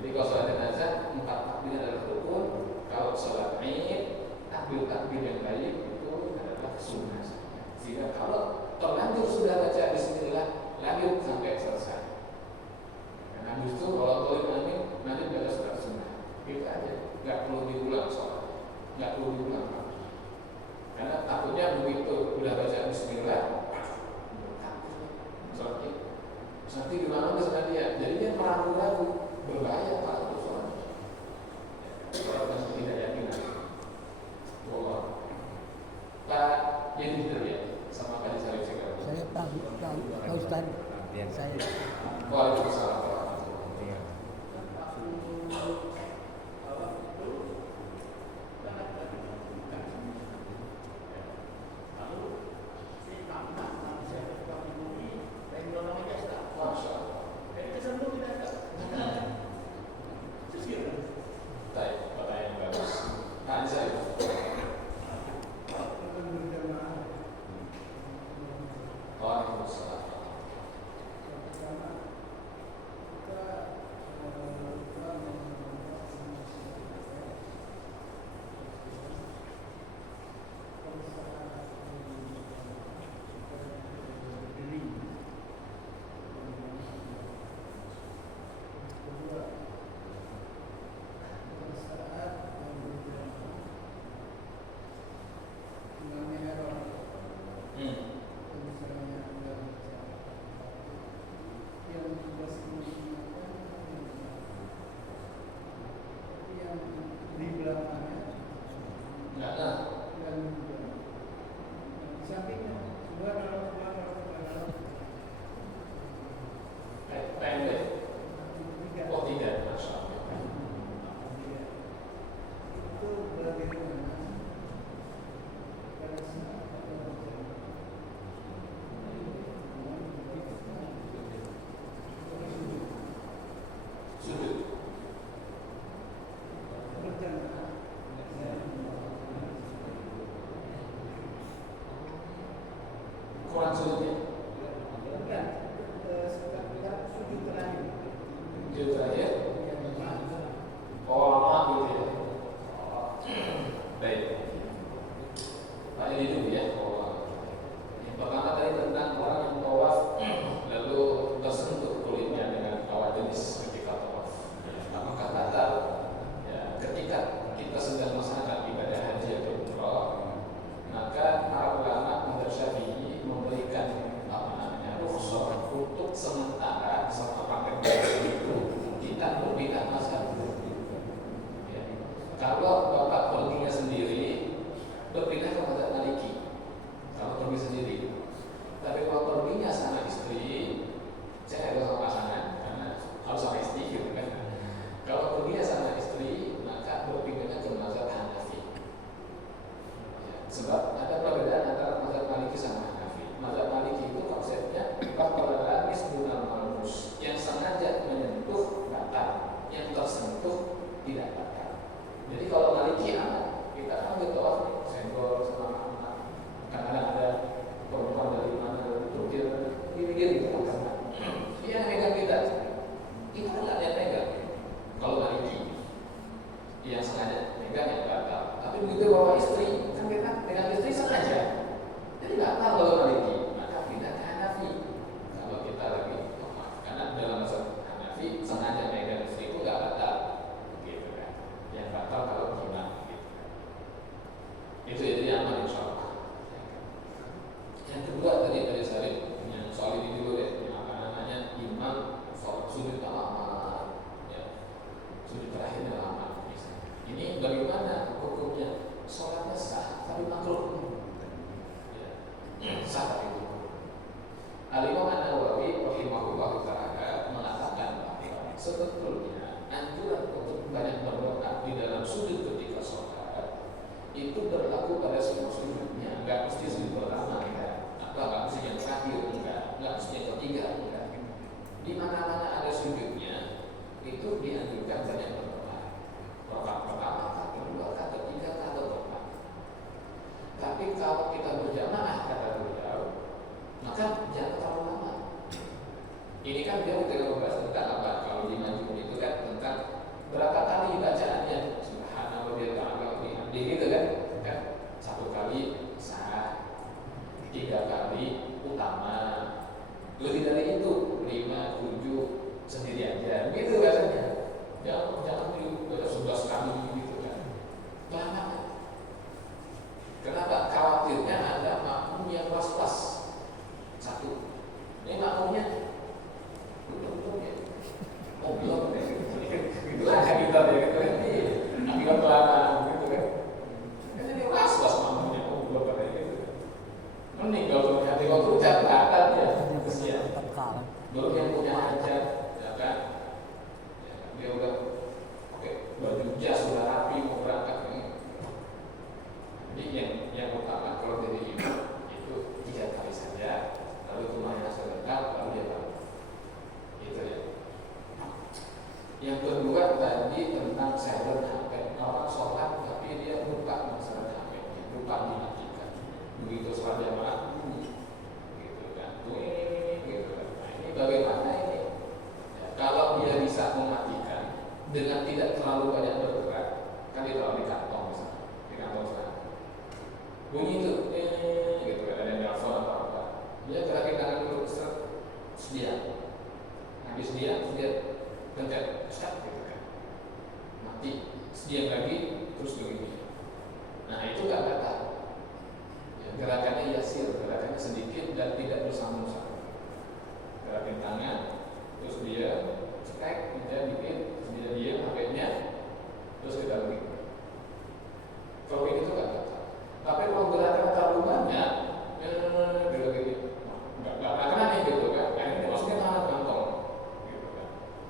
Jadi kalau sholat jenazah 4 takbir adalah rukun. Kalau sholat Id, takbir yang baik itu adalah sunnah. Sehingga kalau terlanjur sudah baca Bismillah, lanjut sampai selesai. Karena justru kalau tolik nanti baca surat sunnah, itu aja, nggak perlu diulang sholat, nggak perlu diulang. Karena takutnya begitu udah baca Bismillah, sholat Id, nanti gimana sama dia? Jadi dia meragu-ragu, berbahaya Pak. Orang tidak yakin bahwa Pak yang ya sama Pak Syarif segala. Saya tahu Ustaz. Saya. Waalaikumsalam. Kalau bapak perginya sendiri, berpindah ke mazhab Maliki. Kalau pergi sendiri. Tapi kalau perginya sama istri, saya ada sama pasangan, karena harus sama istri gitu kan. Kalau perginya sama istri, maka berpindahnya ke mazhab Hanafi. Ya, sebab ada perbedaan antara mazhab Maliki sama Hanafi. Mazhab Maliki itu konsepnya bahwa lamis dunal malmus, yang sengaja menyentuh batal, yang tersentuh tidak batal. Jadi kalau Maliki anak, kita kan gitu oh, senggol sama anak. Kadang-kadang ada perempuan dari mana, dari Turki, gini-gini gitu kan. Dia yang megang kita. Kita kan nggak ada yang megang. Kalau Maliki, yang sengaja megang yang batal. Tapi begitu bawa istri, kan kita megang istri sengaja. Jadi batal kalau Maliki. Maka pindah ke Hanafi. Kalau kita lagi, karena dalam mazhab Hanafi sengaja megang istri itu nggak batal. Gitu kan. Yang batal kalau gimana gitu. Itu jadi aman insya Allah. Yang kedua tadi dari Syarif, yang soal ini dulu deh, yang apa namanya imam sujud lama, ya, sujud terakhirnya lama. Ini bagaimana hukumnya? Sholatnya sah, tapi makruh. Ya, sah tapi makruh. Al-Imam An-Nawawi rahimahullah taala mengatakan bahwa sebetulnya anjuran untuk banyak berdoa di dalam sujud ketika sholat itu berlaku pada semua sujudnya, nggak mesti sujud pertama, nggak mesti yang terakhir, nggak mesti yang ketiga, enggak. Di mana-mana ada sujudnya itu dianjurkan banyak berdoa. Rakaat pertama, rakaat kedua, rakaat ketiga, rakaat keempat. Tapi kalau kita berjamaah kata beliau, maka jangan terlalu lama. Ini kan dia ketika membahas tentang apa? Kalau di Majmu itu kan tentang berapa kali bacaannya. Subhanallah wa bihamdihi gitu kan? Kan satu kali sah, 3 kali utama, lebih dari itu 5, 7 sendiri aja, gitu rasanya. Jangan 11 kali gitu kan. Lama. Kenapa? Khawatirnya ada makmum yang was-was. Satu, ini makmumnya belum ya. Oh belum ya. Itulah kita ya gitu kan. Akibat kelamaan gitu kan. Ini was-was makmumnya. Oh belum pada gitu. Mending kalau punya hati waktu catatan ya. Kesian. Belum yang punya hajat, ya kan? Ya, dia udah oke, baju jas sudah rapi mau berangkat ini. Jadi yang utama kalau dari imam itu 3 kali saja, lalu rumahnya sedekah, lalu dia balik. Itu ya. Yang kedua tadi tentang silent HP. Orang sholat tapi dia lupa masalah HP-nya, lupa dimatikan. Begitu sholat jamaah, gitu kan? Gitu kan? Nah, ini bagaimana ini? Ya, kalau dia bisa mematikan dengan tidak terlalu banyak bergerak, kan dia taruh di kantong misalnya, di kantong sana. Bunyi itu, gitu kan? Ada yang nelfon atau apa? Dia gerakin tangan dulu, sedia. Habis dia pencet start gitu kan, mati, sedia lagi terus begini. Nah itu nggak batal. Ya, gerakannya yasir, gerakannya sedikit dan tidak bersama-sama. Gerakin tangan, terus dia cek, kemudian dikit, dia diam HP-nya, terus kita begini. Kalau begitu nggak batal. Tapi kalau gerakan terlalu banyak, nggak kena nih gitu kan. Nah, ini maksudnya tangan kantong.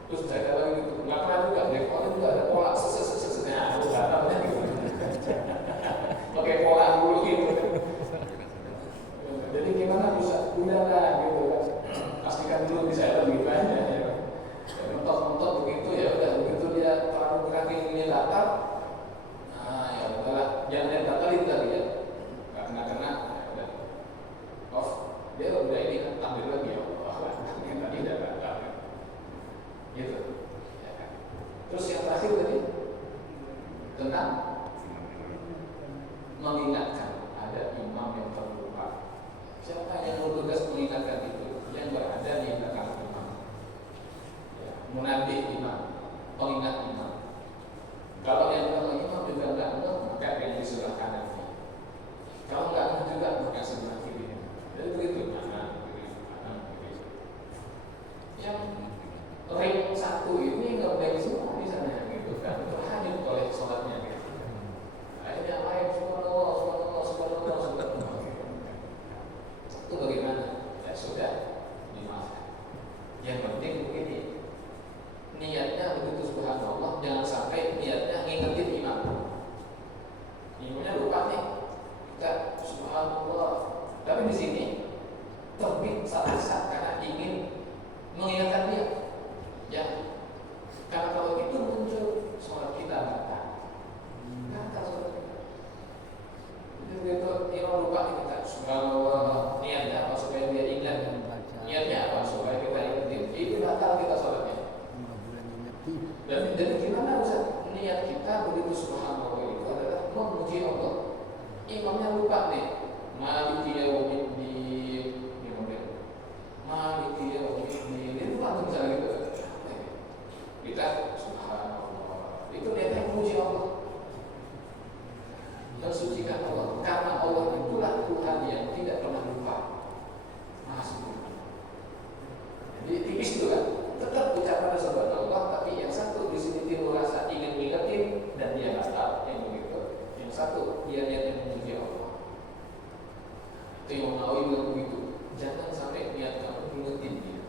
Terus saya lagi gitu, nggak pernah juga, dekornya juga ada pola nah, harus batalnya gitu. Pakai pola dulu gitu. Jadi gimana bisa? Udahlah gitu kan. Pastikan dulu bisa lebih banyak ya. Mentok-mentok begitu ya udah, begitu dia terlalu gerakin ini datar. Nah ya udahlah, jangan dia batalin tadi ya. Nggak kena-kena, ya udah. Off, dia udah ini kan tampil lagi ya. Tadi udah batal. Gitu. Ya kan? Terus yang terakhir tadi tentang mengingatkan ada imam yang terlupa. Siapa yang bertugas mengingatkan itu? Yang berada di belakang imam. Ya, munabih imam, pengingat imam. Kalau yang belakang imam juga enggak maka yang di sebelah kanan. Kalau enggak juga maka sebelah kiri. Jadi begitu kanan, kiri, kanan, kiri. Yang ring 1 ini nggak boleh semua di sana gitu kan, terhanyut oleh sholatnya gitu. begitu subhanallah itu adalah memuji Allah. Imamnya lupa nih, maliki yaumiddin, maliki yaumiddin, itu langsung misalnya gitu. Kita subhanallah, itu dia yang memuji Allah, mensucikan Allah, karena Allah itulah Tuhan yang tidak pernah lupa. Jadi tipis itu kan, tetap ucapan subhanallah, tapi yang satu di sini timbul rasa ingin ngingetin dan dia nggak tahu yang begitu. Yang satu dia niatnya memuji Allah. Itu yang Nawawi bilang begitu. Jangan sampai niat kamu ngingetin dia,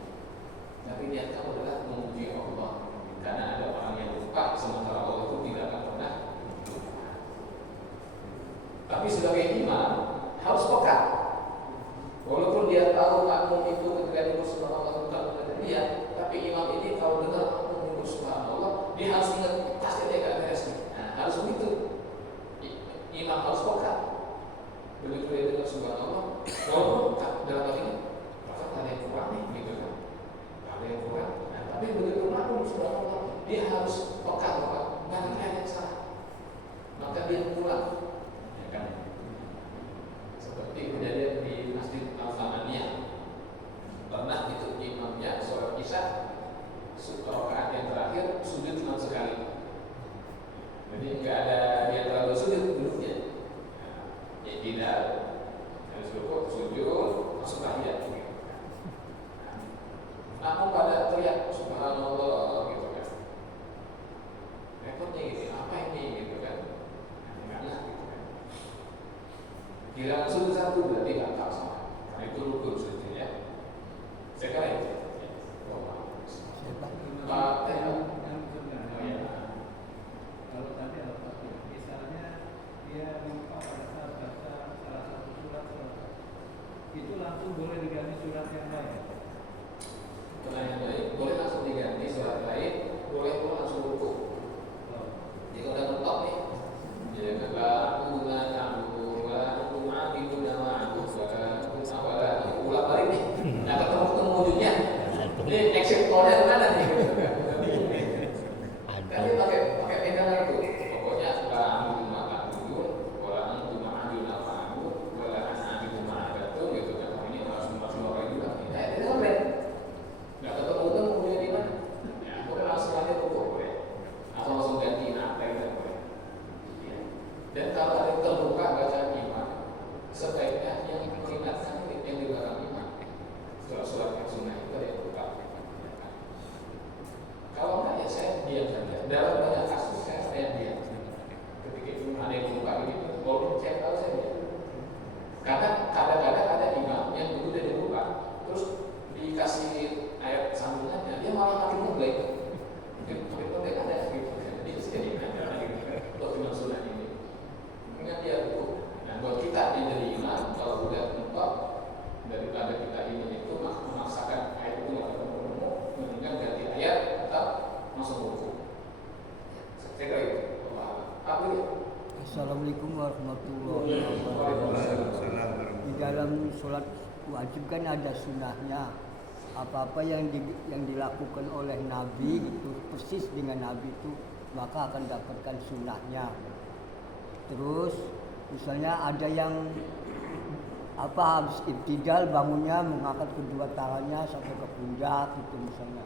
tapi niat kamu adalah memuji Allah. Karena ada orang yang lupa, sementara Allah itu tidak akan pernah lupa. Tapi sebagai imam harus peka. Walaupun dia tahu makmum itu ketika menyebut subhanallah bukan benar dia, tapi imam ini kalau dengar makmum menyebut subhanallah, dia harus ingat pasti dia gak beres nih. Nah, harus begitu. Imam harus peka. Begitu dia dengar subhanallah, walaupun dalam hal ini bahkan ada yang kurang nih, gitu kan? Ada yang kurang. Nah, tapi begitu makmum subhanallah, dia harus peka bahwa banyak yang salah. Maka dia pulang. Ya kan? Seperti kejadian di Masjid Al-Famaniyah, pernah itu imamnya sholat isya rakaat yang terakhir sujud cuma sekali, jadi nggak ada dia terlalu sujud duduknya, ya tidak harus cukup sujud masuk tahiyat. Namun pada teriak subhanallah gitu kan, repotnya gitu, apa ini gitu kan, nggak gitu kan. Kira sudut satu berarti nggak tahu sama, karena itu rukun sujud ya. Saya kira itu. Pak Teh. Kalau tadi Al-Fatihah, misalnya dia lupa pada saat baca salah satu surat, itu langsung boleh diganti surat yang lain. Yang lain boleh langsung diganti surat lain, boleh pun langsung rukun. Jadi kalau udah mentok nih, jadi kalau ulang balik nih, nggak ketemu wujudnya. Ini exit tolnya mana nih? Tapi pakai pegangan itu. Pokoknya ba'du ma'adun, walaan tu ma'adun al-ma'adun, walaan a'adun ma'adatun gitu kan. Ini harus dua kali juga. Itu boleh. Nggak ketemu wujudnya di mana? Ya, boleh langsung aja rukun boleh. Atau langsung ganti apa itu boleh. Dan kalau ada yang terluka baca imam, sebaiknya yang mengingatkan yang di belakang imam. Surat-surat yang sunnah itu ada yang terluka. Kalau enggak ya saya diam saja. Dalam banyak kasus saya diam. Ketika itu ada yang lupa ini, walaupun saya tahu saya diam. Karena kadang-kadang ada imam yang begitu dia lupa, terus dikasih ayat sambungannya, dia malah makin ngeblank. Makin ngeblank ada gitu. Jadi saya diam aja gitu. Buat imam sunnah ini, ingat dia itu. Nah buat kita jadi imam, kalau udah mentok daripada kita ini itu memaksakan ayat itu nggak ketemu, mendingan ganti ayat atau masuk buku. Saya kira itu. Apa ya? Assalamualaikum warahmatullahi wabarakatuh. Di dalam sholat wajib kan ada sunnahnya. Apa-apa yang dilakukan oleh Nabi itu persis dengan Nabi itu, maka akan dapatkan sunnahnya. Terus misalnya ada yang habis ibtidal bangunnya mengangkat kedua tangannya sampai ke pundak gitu misalnya.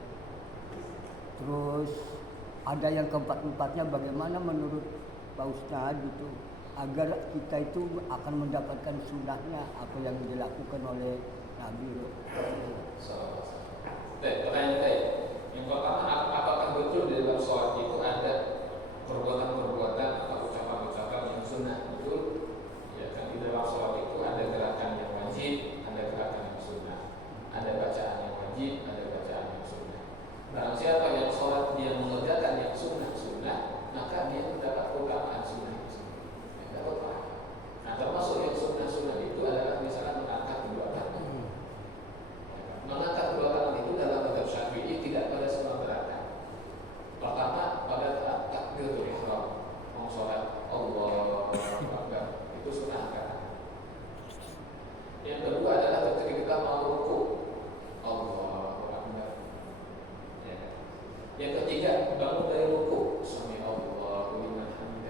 Terus ada yang keempat-empatnya bagaimana menurut Pak Ustadz gitu, agar kita itu akan mendapatkan sunnahnya apa yang dilakukan oleh Nabi. Pertanyaan saya, yang pertama, apakah betul di dalam sholat itu ada perbuatan-perbuatan atau ucapan-ucapan yang sunnah? Betul? Ya kan, di dalam sholat itu ada gerakan yang wajib, ada gerakan yang sunnah, ada bacaan yang wajib, ada bacaan yang sunnah. Barang siapa yang sholat dia mengerjakan yang sunnah, maka dia mendapat keutamaan sunnah itu. Nah, termasuk yang sunnah itu adalah misalnya mengangkat kedua tangan. Mengangkat kedua tangan itu dalam mazhab Syafi'i tidak pada semua gerakan. Pertama pada takbiratul ihram, mau sholat Allahu Akbar, itu sunnah angkat. Yang kedua adalah ketika kita mau ruku, Allahu Akbar. Ya. Yang ketiga bangun dari ruku, sami Allahu liman hamid.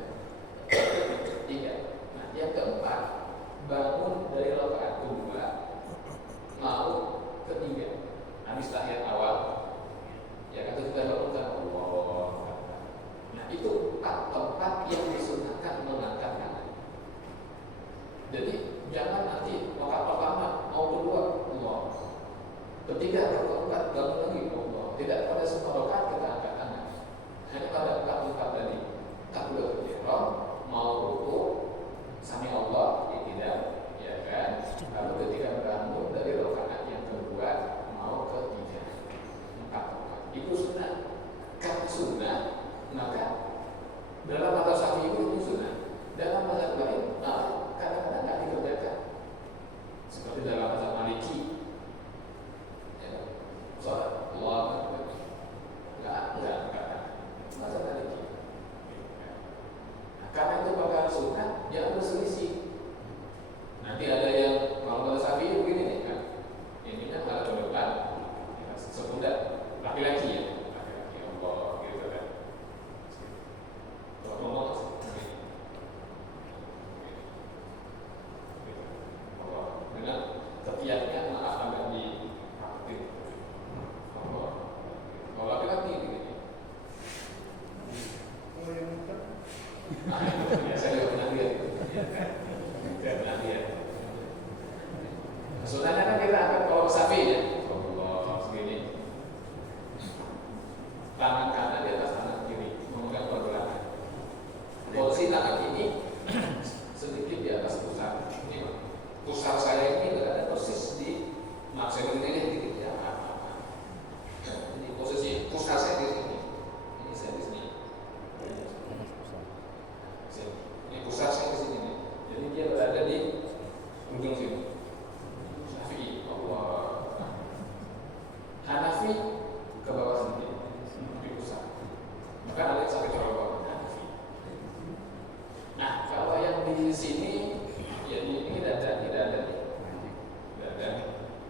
di sini, ya ini tidak ada, tidak ada, tidak ada.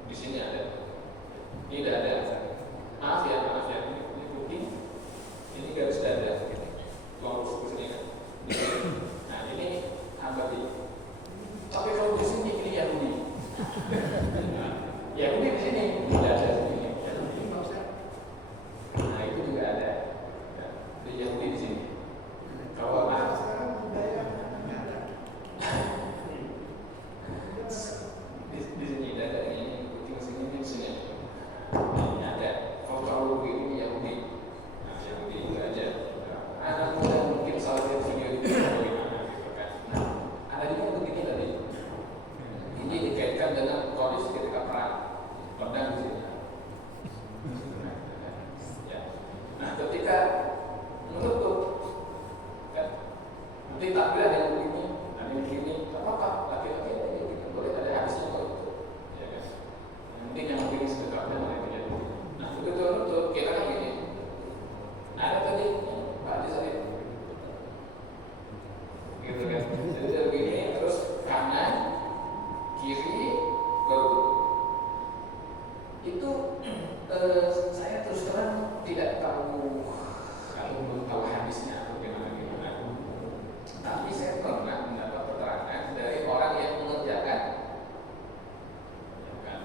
Di sini ada, tidak ada. Maaf ya, ini booking, ini garis dada, kelompok sini kan. Nah ini apa sih? Tapi kalau di sini ini Yahudi. Yahudi di sini tidak ada sini. Yahudi nggak usah. Nah itu juga ada. Di Yahudi di sini. Kalau di sini ada ini kucing sini di sini. Ini ada. Kalau begini Yahudi. Nah Yahudi juga ada. Anak muda mungkin salah satu video itu bagaimana gitu kan. Nah ada juga begini tadi. Ini dikaitkan dengan kondisi ketika perang. Pedang di sini. Ya. Nah ketika menutup kan nanti takbir ada yang begini, apa laki-laki ada yang begini, boleh ada hadisnya kalau itu, ya kan? Yang penting yang begini sedekahnya mana itu jadi. Nah begitu nutup kita kan gini, ada tadi Pak Adi Sarif, gitu kan? Jadi dia begini terus kanan, kiri, baru tutup. Itu saya terus terang tidak tahu kalau belum tahu hadisnya atau gimana. Tapi saya pernah mendapat keterangan dari orang yang mengerjakan. Ya kan?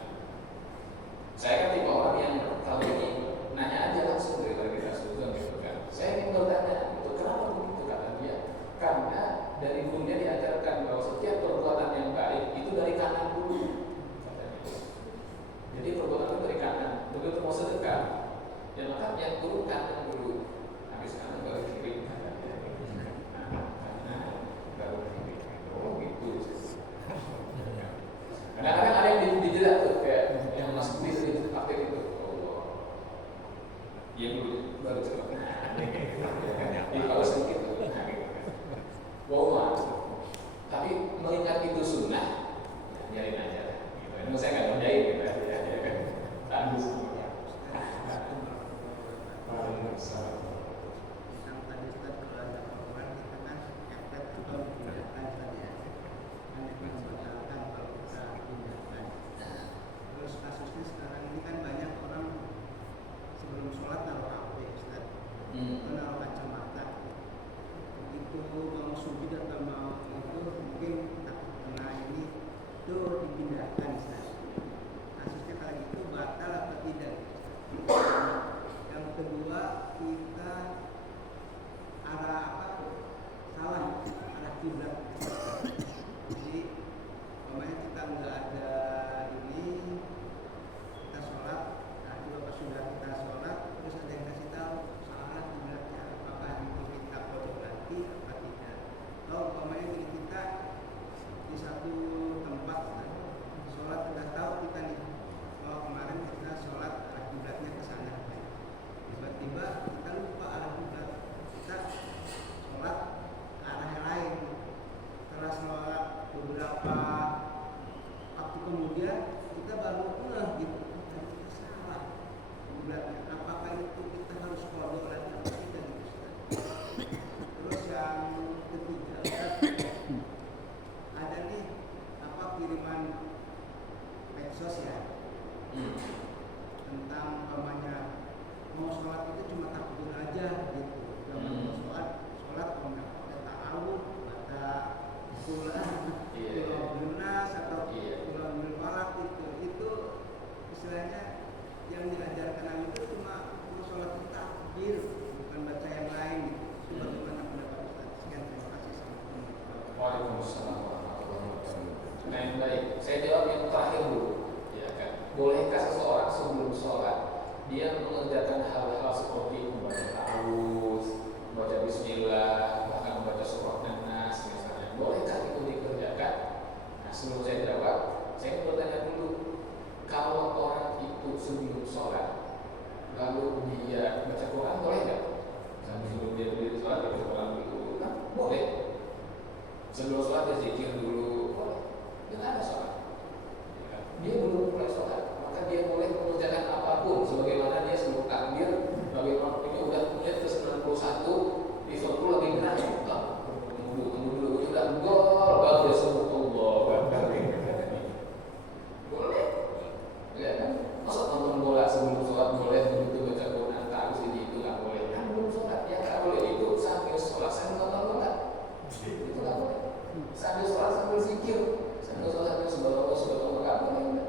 Saya kan tipe orang yang kalau ini nanya aja langsung dari kita sudah gitu kan. Saya ingin bertanya, itu kenapa begitu kata dia? Karena dari dunia diajarkan bahwa setiap perbuatan yang baik itu dari kanan dulu. Jadi perbuatan itu dari kanan. Begitu mau sedekah, ya maka yang turun kanan dulu. Habis kanan baru kiri. Baru kiri. Oh gitu. Kadang-kadang ada yang dijelat tuh kayak yang masuk bis itu pakai itu. Oh, dia dulu baru cepat. Jadi kalau sedikit tuh. Wow, tapi mengingat itu sunnah, biarin aja. Gitu. Ini saya nggak ngerjain gitu ya. Tandus. Yang tadi Ustaz kalau ada orang kita kan efek atau pindahkan saja, kan itu membatalkan kalau kita pindahkan. Terus kasusnya sekarang ini kan banyak orang sebelum sholat naruh HP, Ustaz, atau naruh kacamata. Begitu mau sujud atau mau itu mungkin takut kena ini, itu dipindahkan, Ustaz. Kasusnya kali itu batal atau tidak? Yang kedua, kita arah salah arah kiblat. Jadi umpamanya kita nggak ada ini, kita sholat, nanti bapak sudah kita sholat, terus ada yang kasih tahu salah kiblatnya, apakah itu kita fotografi apa tidak? Atau umpamanya gini, kita di satu tempat sholat sudah tahu kita nih, oh kemarin kita sholat arah kiblatnya ke sana. Tiba-tiba kita lupa arah kiblat, kita sholat arah yang lain. Setelah sholat beberapa waktu kemudian kita baru gitu, kita salah kiblatnya. Apakah itu kita harus kodok lagi atau tidak gitu? Terus yang ketiga, ada nih kiriman medsos ya, tentang umpamanya mau sholat itu cuma takbir aja gitu. Jangan mau sholat kalau nggak pakai ta'awud, baca pulang, pulau lunas atau pulau falak itu istilahnya yang diajarkan Nabi itu cuma mau sholat itu takbir, bukan baca yang lain. Itu bagaimana pendapat Ustaz? Sekian, terima kasih. Waalaikumsalam warahmatullahi wabarakatuh. Nah, baik, saya jawab yang terakhir dulu. Ya kan? Bolehkah seseorang sebelum sholat dia mengerjakan hal-hal seperti membaca ta'awudz, membaca bismillah, bahkan membaca surah An-Nas misalnya? Bolehkah itu dikerjakan? Nah, sebelum saya jawab, saya bertanya dulu, kalau orang itu sebelum sholat lalu dia baca Quran, boleh nggak? Sebelum dia berdiri sholat dia baca Quran dulu, kan? Boleh. Sebelum sholat dia zikir dulu, boleh. Dia ada sholat. Dia belum mulai sholat, maka dia boleh mengerjakan apapun sebagaimana dia sebelum takbir. Bagaimana ini udah menit ke 91, Liverpool lagi menang, tunggu dulu, udah gol, sambil sholat sambil zikir, sambil sholat sambil subhanallah apa enggak.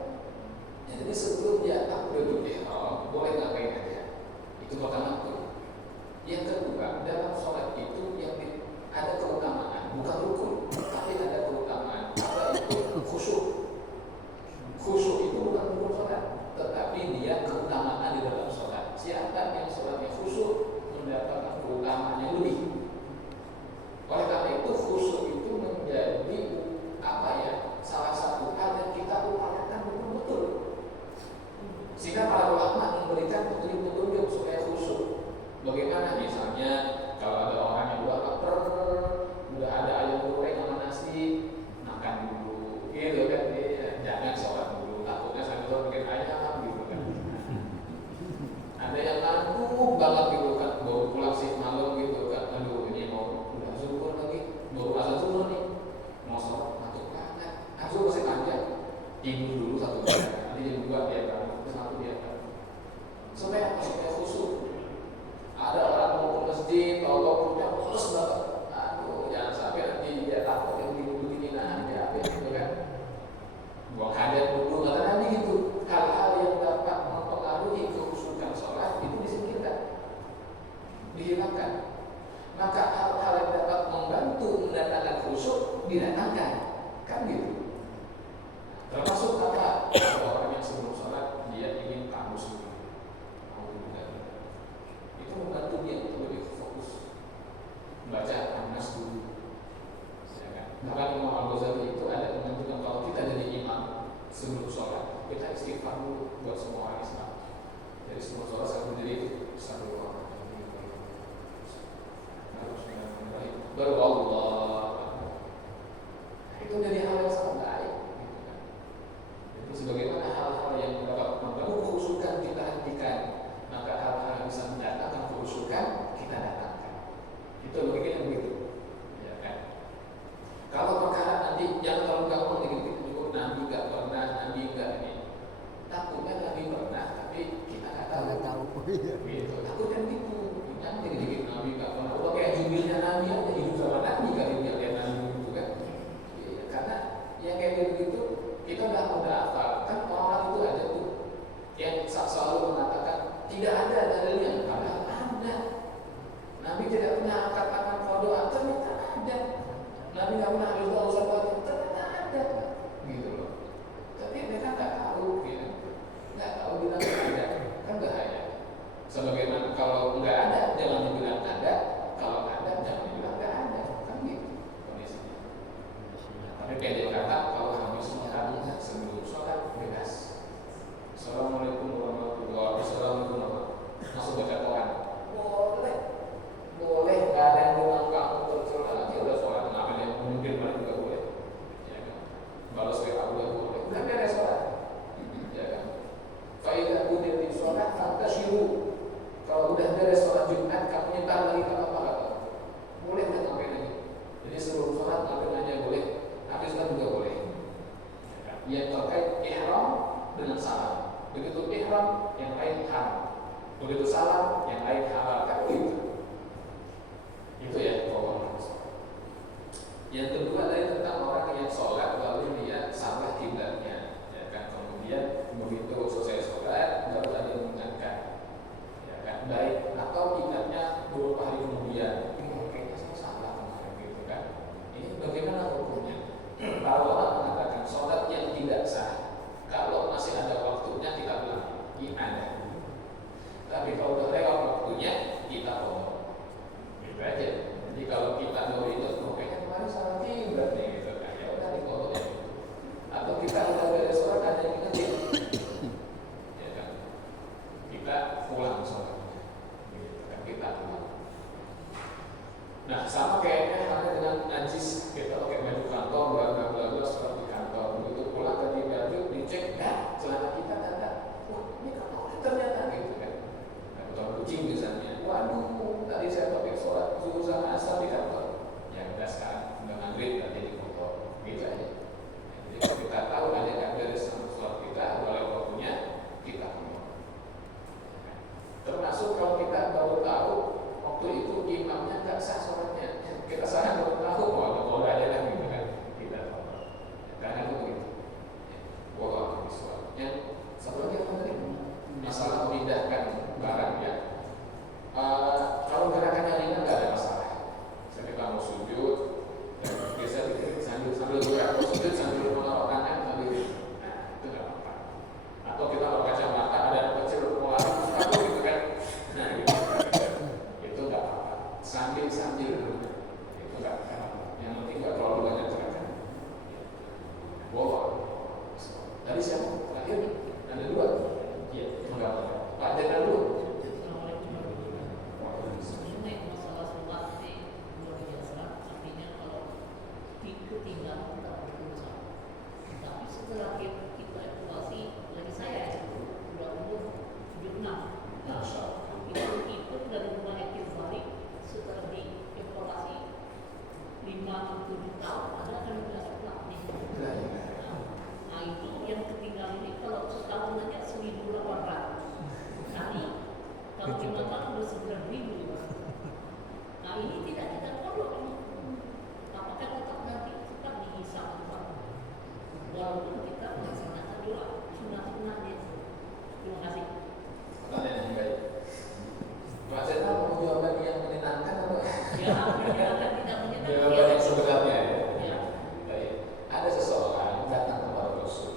Ya, jadi sebelum dia takbiratul ihram boleh ngapain aja. Itu pertama tuh. Yang kedua, dalam sholat itu yang ada keutamaan, bukan rukun, tapi ada keutamaan. Apa itu? Khusyuk. Khusyuk itu bukan rukun sholat, tetapi dia keutamaan di dalam sholat. Siapa yang sholatnya khusyuk mendapatkan keutamaan yang lebih. Oleh karena itu khusyuk itu menjadi salah satu hal yang kita upayakan betul-betul. Sehingga para ulama memberikan petunjuk-petunjuk supaya khusyuk. Bagaimana misalnya kalau ada orang yang buat lapar, udah ada ayam goreng sama nasi, makan dulu, gitu kan? Jangan sholat dulu, takutnya sambil bikin ayam, gitu kan? Ada yang ngantuk banget gitu kan, baru pulang sih malam gitu kan? Aduh, ini mau udah zuhur lagi, baru azan zuhur nih, mau sholat ngantuk banget, azhar masih panjang, tidur dulu 1 jam, nanti jam 2 dia kan, terus 1 dia kan, supaya khusyuk. Ada orang mau ke masjid, kalau punya mulus banget, aduh jangan sampai nanti dia takut yang begini aja, gitu kan? Buang hajat dulu, kata Nabi gitu. Hal-hal yang dapat mempengaruhi kekhusyukan sholat itu disingkirkan, dihilangkan. Maka hal-hal yang dapat membantu mendatangkan khusyuk didatangkan, kan gitu. Termasuk apa? Orang yang sebelum sholat dia ingin kamus dulu, itu membantu dia untuk lebih fokus baca Anas dulu. Bahkan Imam Al-Ghazali itu ada menentukan kalau kita jadi imam sebelum sholat kita istighfar dulu buat semua orang Islam. Jadi sebelum sholat saya berdiri baru Allah. Itu dari hal yang sangat baik. Jadi sebagaimana hal-hal yang dapat membangun kekhusyukan kita hentikan, maka hal-hal yang bisa mendatangkan kekhusyukan kita datangkan. Itu logikanya begitu. Ya kan? Kalau perkara nanti jangan terlalu gampang dikit-dikit, Nabi nggak pernah, Nabi nggak ini. Takutnya Nabi pernah, tapi kita nggak tahu. Gitu. Takutnya gitu. Jangan dikit-dikit Nabi nggak pernah. Kalau kayak jubilnya Nabi aja hidup sama Nabi kali dia lihat Nabi gitu kan. Ya, karena yang kayak gitu kita udah hafal. Kan orang itu ada tuh yang selalu mengatakan tidak ada dalilnya, padahal ada. Nabi tidak pernah angkat tangan kalau doa, ternyata ada. Nabi nggak pernah harus doa usah buat, ternyata ada, gitu loh. Tapi mereka nggak tahu, ya. Nggak tahu bilang ada, kan bahaya. Sebagaimana kalau nggak ada, jangan dibilang ada. Kalau ada, jangan dibilang nggak ada, kan gitu kondisinya. Tapi pendek kata, kalau habis sholat, sebelum sholat bebas. Assalamualaikum warahmatullahi wabarakatuh. Masuk baca Quran. Boleh, nggak ada yang bilang kamu tercela aja udah sholat. Kenapa yang mungkin mana juga boleh, ya kan? Balas WA udah boleh, udah beres sholat, ya kan? Faidah udah di sholat, fantasyiru. Kalau udah beres sholat Jumat, kamu nyetar lagi apa? Boleh nggak ngapain lagi? Jadi sebelum sholat ngapain aja boleh, habis sholat juga boleh. Yang terkait ihram dengan salam. Begitu ihram yang lain haram, begitu salam yang lain halal, kan gitu. Itu ya pokoknya. Yang kedua adalah tentang orang yang sholat lalu dia salah kiblatnya, ya kan? Kemudian begitu selesai sholat baru ada yang mengingatkan, ya kan? Baik atau kiblatnya beberapa hari kemudian, kayaknya saya salah kemarin gitu kan? Ini bagaimana hukumnya? Para ulama mengatakan sholat yang tidak sah kalau masih ada waktunya kita bilang gimana? Tapi kalau udah lewat waktunya kita potong, gitu aja. Jadi kalau kita mau itu, kayaknya kemarin salah kiblat nih, gitu kan? Ya udah dipotong ya. Atau kita udah beres sholat ada yang ingetin, sambil buka sujud sambil mengangkat tangan sambil nah itu nggak apa-apa. Atau kita pakai kacamata ada anak kecil mau lari terus kabur gitu kan, nah gitu. Itu nggak apa-apa. Sambil itu nggak apa-apa. Yang penting nggak terlalu banyak gerakan. Wow. Tadi siapa? Terakhir ada dua. Iya, enggak apa-apa. Pak Jenderal dulu. Sebenarnya masalah sholat ini luar biasa. Artinya kalau ketinggalan kita berusaha. Tapi setelah kita evaluasi dari saya sudah umur 76. Nah, itu dari mulai balik setelah dievaluasi 5-7 tahun ada kan sudah sholat nih. Nah itu yang ketinggalan ini kalau setahun aja 1.800 kali, kalau 5 tahun udah 9.000. Nah ini tidak kita kodok ini. Apakah tetap nanti tetap dihisap tetap, walaupun kita melaksanakan juga sunnah-sunnahnya. Terima kasih. Pertanyaan yang baik. Pak Jenderal mau jawaban yang menyenangkan atau? Ya, tidak menyenangkan. Jawaban yang sebenarnya. Ya. Baik. Ada seseorang datang kepada Rasul.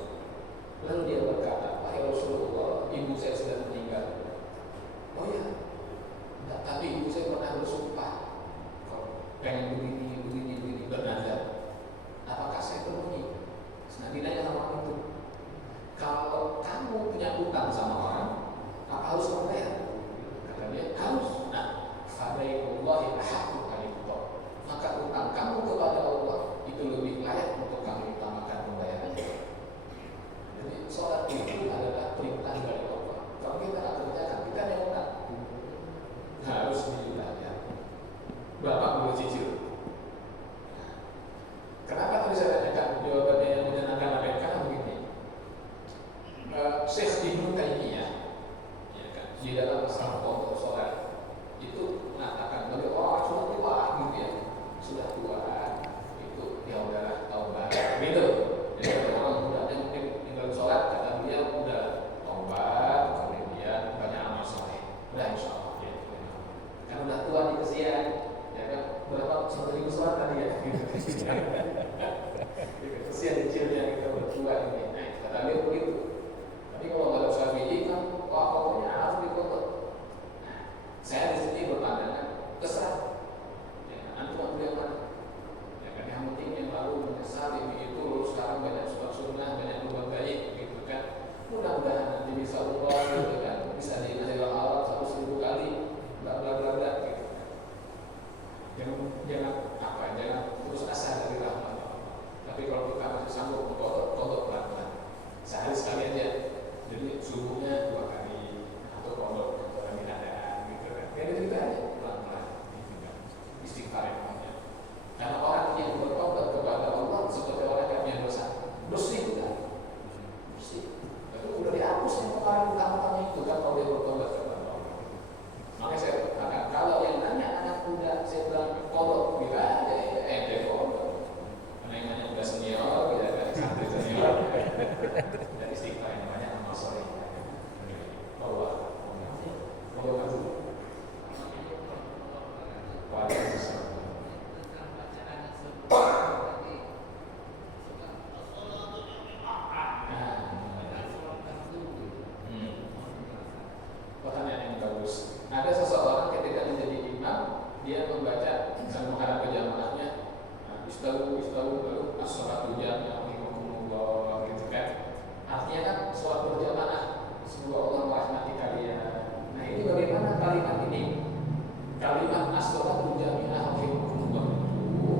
Lalu dia berkata, wahai Rasulullah, ibu saya sudah meninggal. Oh ya, enggak, tapi ibu saya pernah bersumpah, kalau pengen begini, bernazar. Apakah saya penuhi? Nah, dinanya sama itu. Kalau kamu punya utang sama orang, apa harus membayar? Kata dia, harus. Nah, fadailullahi ahaqqu an yuqda. Maka utang kamu kepada Allah itu lebih layak untuk kami utamakan pembayarannya. Jadi sholat itu adalah perintah dari Allah. Kalau kita tidak kerjakan, kita ada utang. Harus dibayar. Bapak boleh cicil. Kenapa tadi saya tanyakan jawabannya yang menyenangkan apa? Karena begini. Syekh Ibnu Taimiyah, ya kan, di dalam masalah pokok sholat itu mengatakan bagi orang sudah tua gitu ya, sudah tua itu ya udahlah taubat gitu. Jadi ada orang muda yang mungkin tinggal sholat kata dia udah taubat, kemudian banyak amal soleh, udah insya Allah ya. Kan udah tua di kesian, ya kan berapa 1.000 sholat tadi ya. Kesian kecilnya kita berdua ini, nah, kata dia begitu. Tapi kalau mazhab Syafi'i kan, wah pokoknya harus dikodok. Nah, saya di sini berpandangan terserah. Ya, antum ambil yang mana? Ya kan yang penting yang lalu menyesal ini itu sekarang banyak sunnah, banyak berbuat baik, gitu kan. Mudah-mudahan nanti bisa ubah, gitu kan. Bisa dinasihkan Allah 100.000 kali, bla bla bla bla, gitu. Jangan terus asa dari rahmat. Tapi kalau kita masih sanggup kodok pelan-pelan. Sehari sekali aja. Jadi subuhnya 2 kali atau kodok kami ada gitu kan. Ya gitu aja pelan-pelan. Istighfar yang banyak. Karena orang yang bertobat kepada Allah seperti orang yang punya dosa bersih udah. Bersih. Lalu udah dihapus yang kemarin utama itu kan kalau dia bertobat kepada Allah. Makanya saya katakan kalau yang nanya anak muda saya bilang kodok bila aja dia kodok. Karena yang nanya udah senior, ya kan santri senior. Dan istighfar yang banyak amal soleh. Allah. Mau maju. Waalaikumsalam. Pertanyaan yang bagus. Ada seseorang ketika menjadi imam, dia membaca sambil menghadap ke jamaahnya, istawu lalu as-salatu jami'ah wahimakumullah gitu kan. Artinya kan sholat berjamaah, semoga Allah merahmati kalian. Nah ini bagaimana kalimat ini? Kalimat as-salatu jami'ah wahimakumullah itu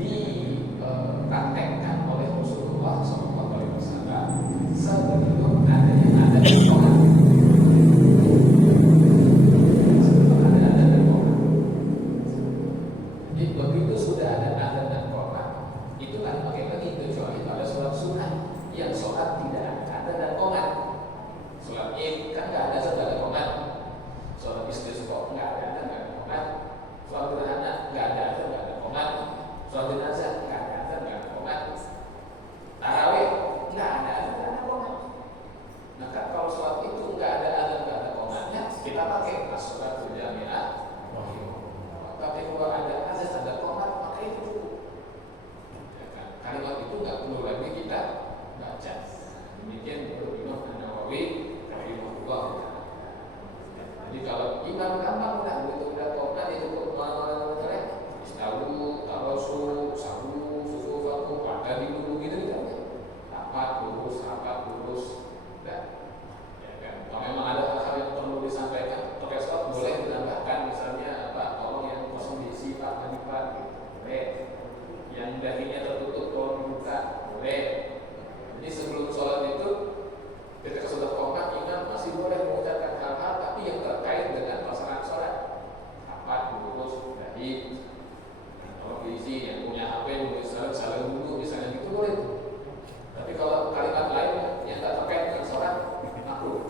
dipraktekkan oleh Rasulullah SAW sebelum adanya sholat. Jadi begitu sudah ada azan dan qomat, itu kan pakai lagi kecuali kita baca. Demikian menurut Imam An-Nawawi rahimahullah. Jadi kalau imam gampang udah begitu udah tobat itu mengenai istawu, tawasu, sabu, susu, faku, pada di dulu gitu tidak. Rapat lurus, dan ya kan. Kalau memang ada hal-hal yang perlu disampaikan, terkait sholat boleh ditambahkan misalnya apa, tolong yang kosong diisi pak, lipat, gitu. Boleh. Yang dahinya tertutup tolong dibuka, boleh. Jadi sebelum sholat itu ketika sudah qomat imam masih boleh mengucapkan hal-hal tapi yang terkait dengan pelaksanaan sholat. Rapat, lurus, dahi. Kalau diisi yang punya HP misalnya saling dulu misalnya gitu boleh. Tapi kalau kalimat lain yang tak terkait dengan sholat, makruh.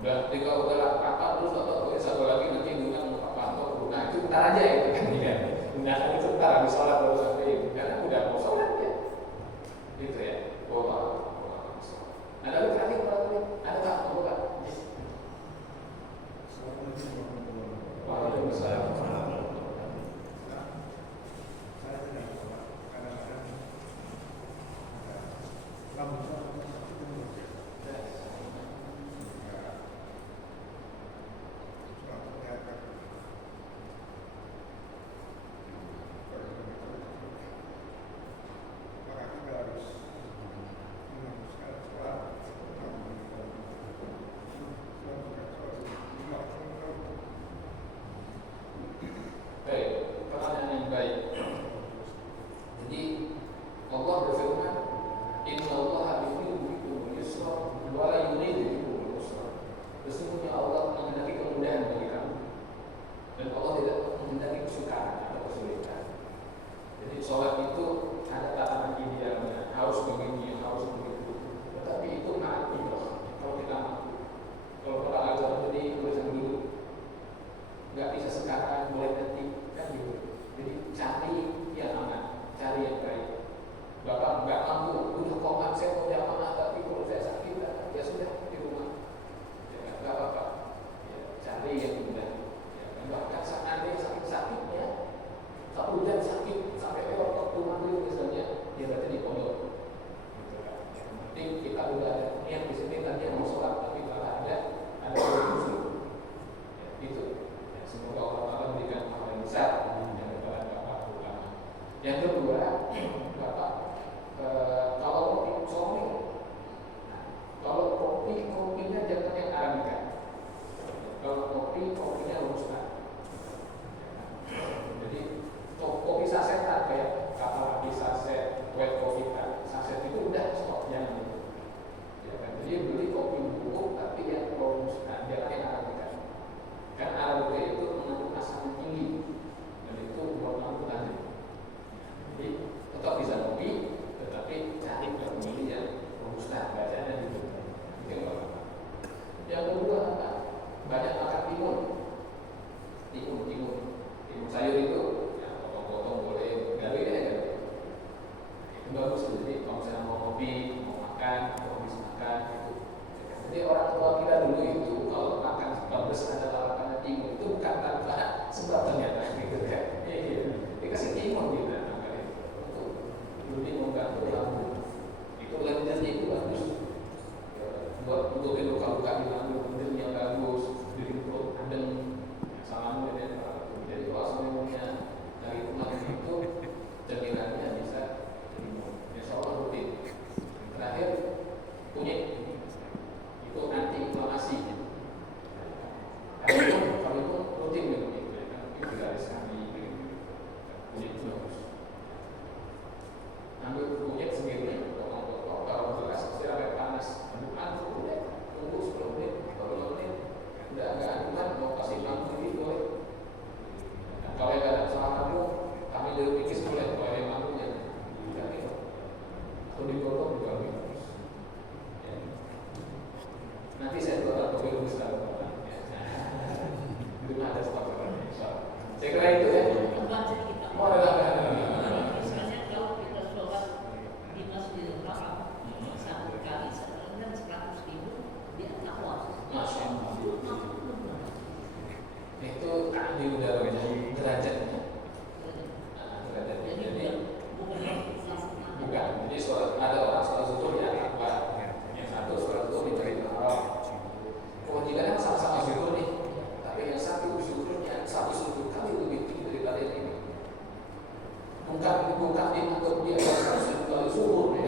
Udah ketika udah rapat terus atau satu lagi nanti dengan apa atau nah itu bentar aja ya kan ya. Gunakan itu bentar habis sholat baru sampai itu karena udah mau sholat ya. Gitu ya. Ada lagi terakhir ada tak? Bukan. Waalaikumsalam. Tetap bisa bukan dianggap di atas 100 kali zuhur ya.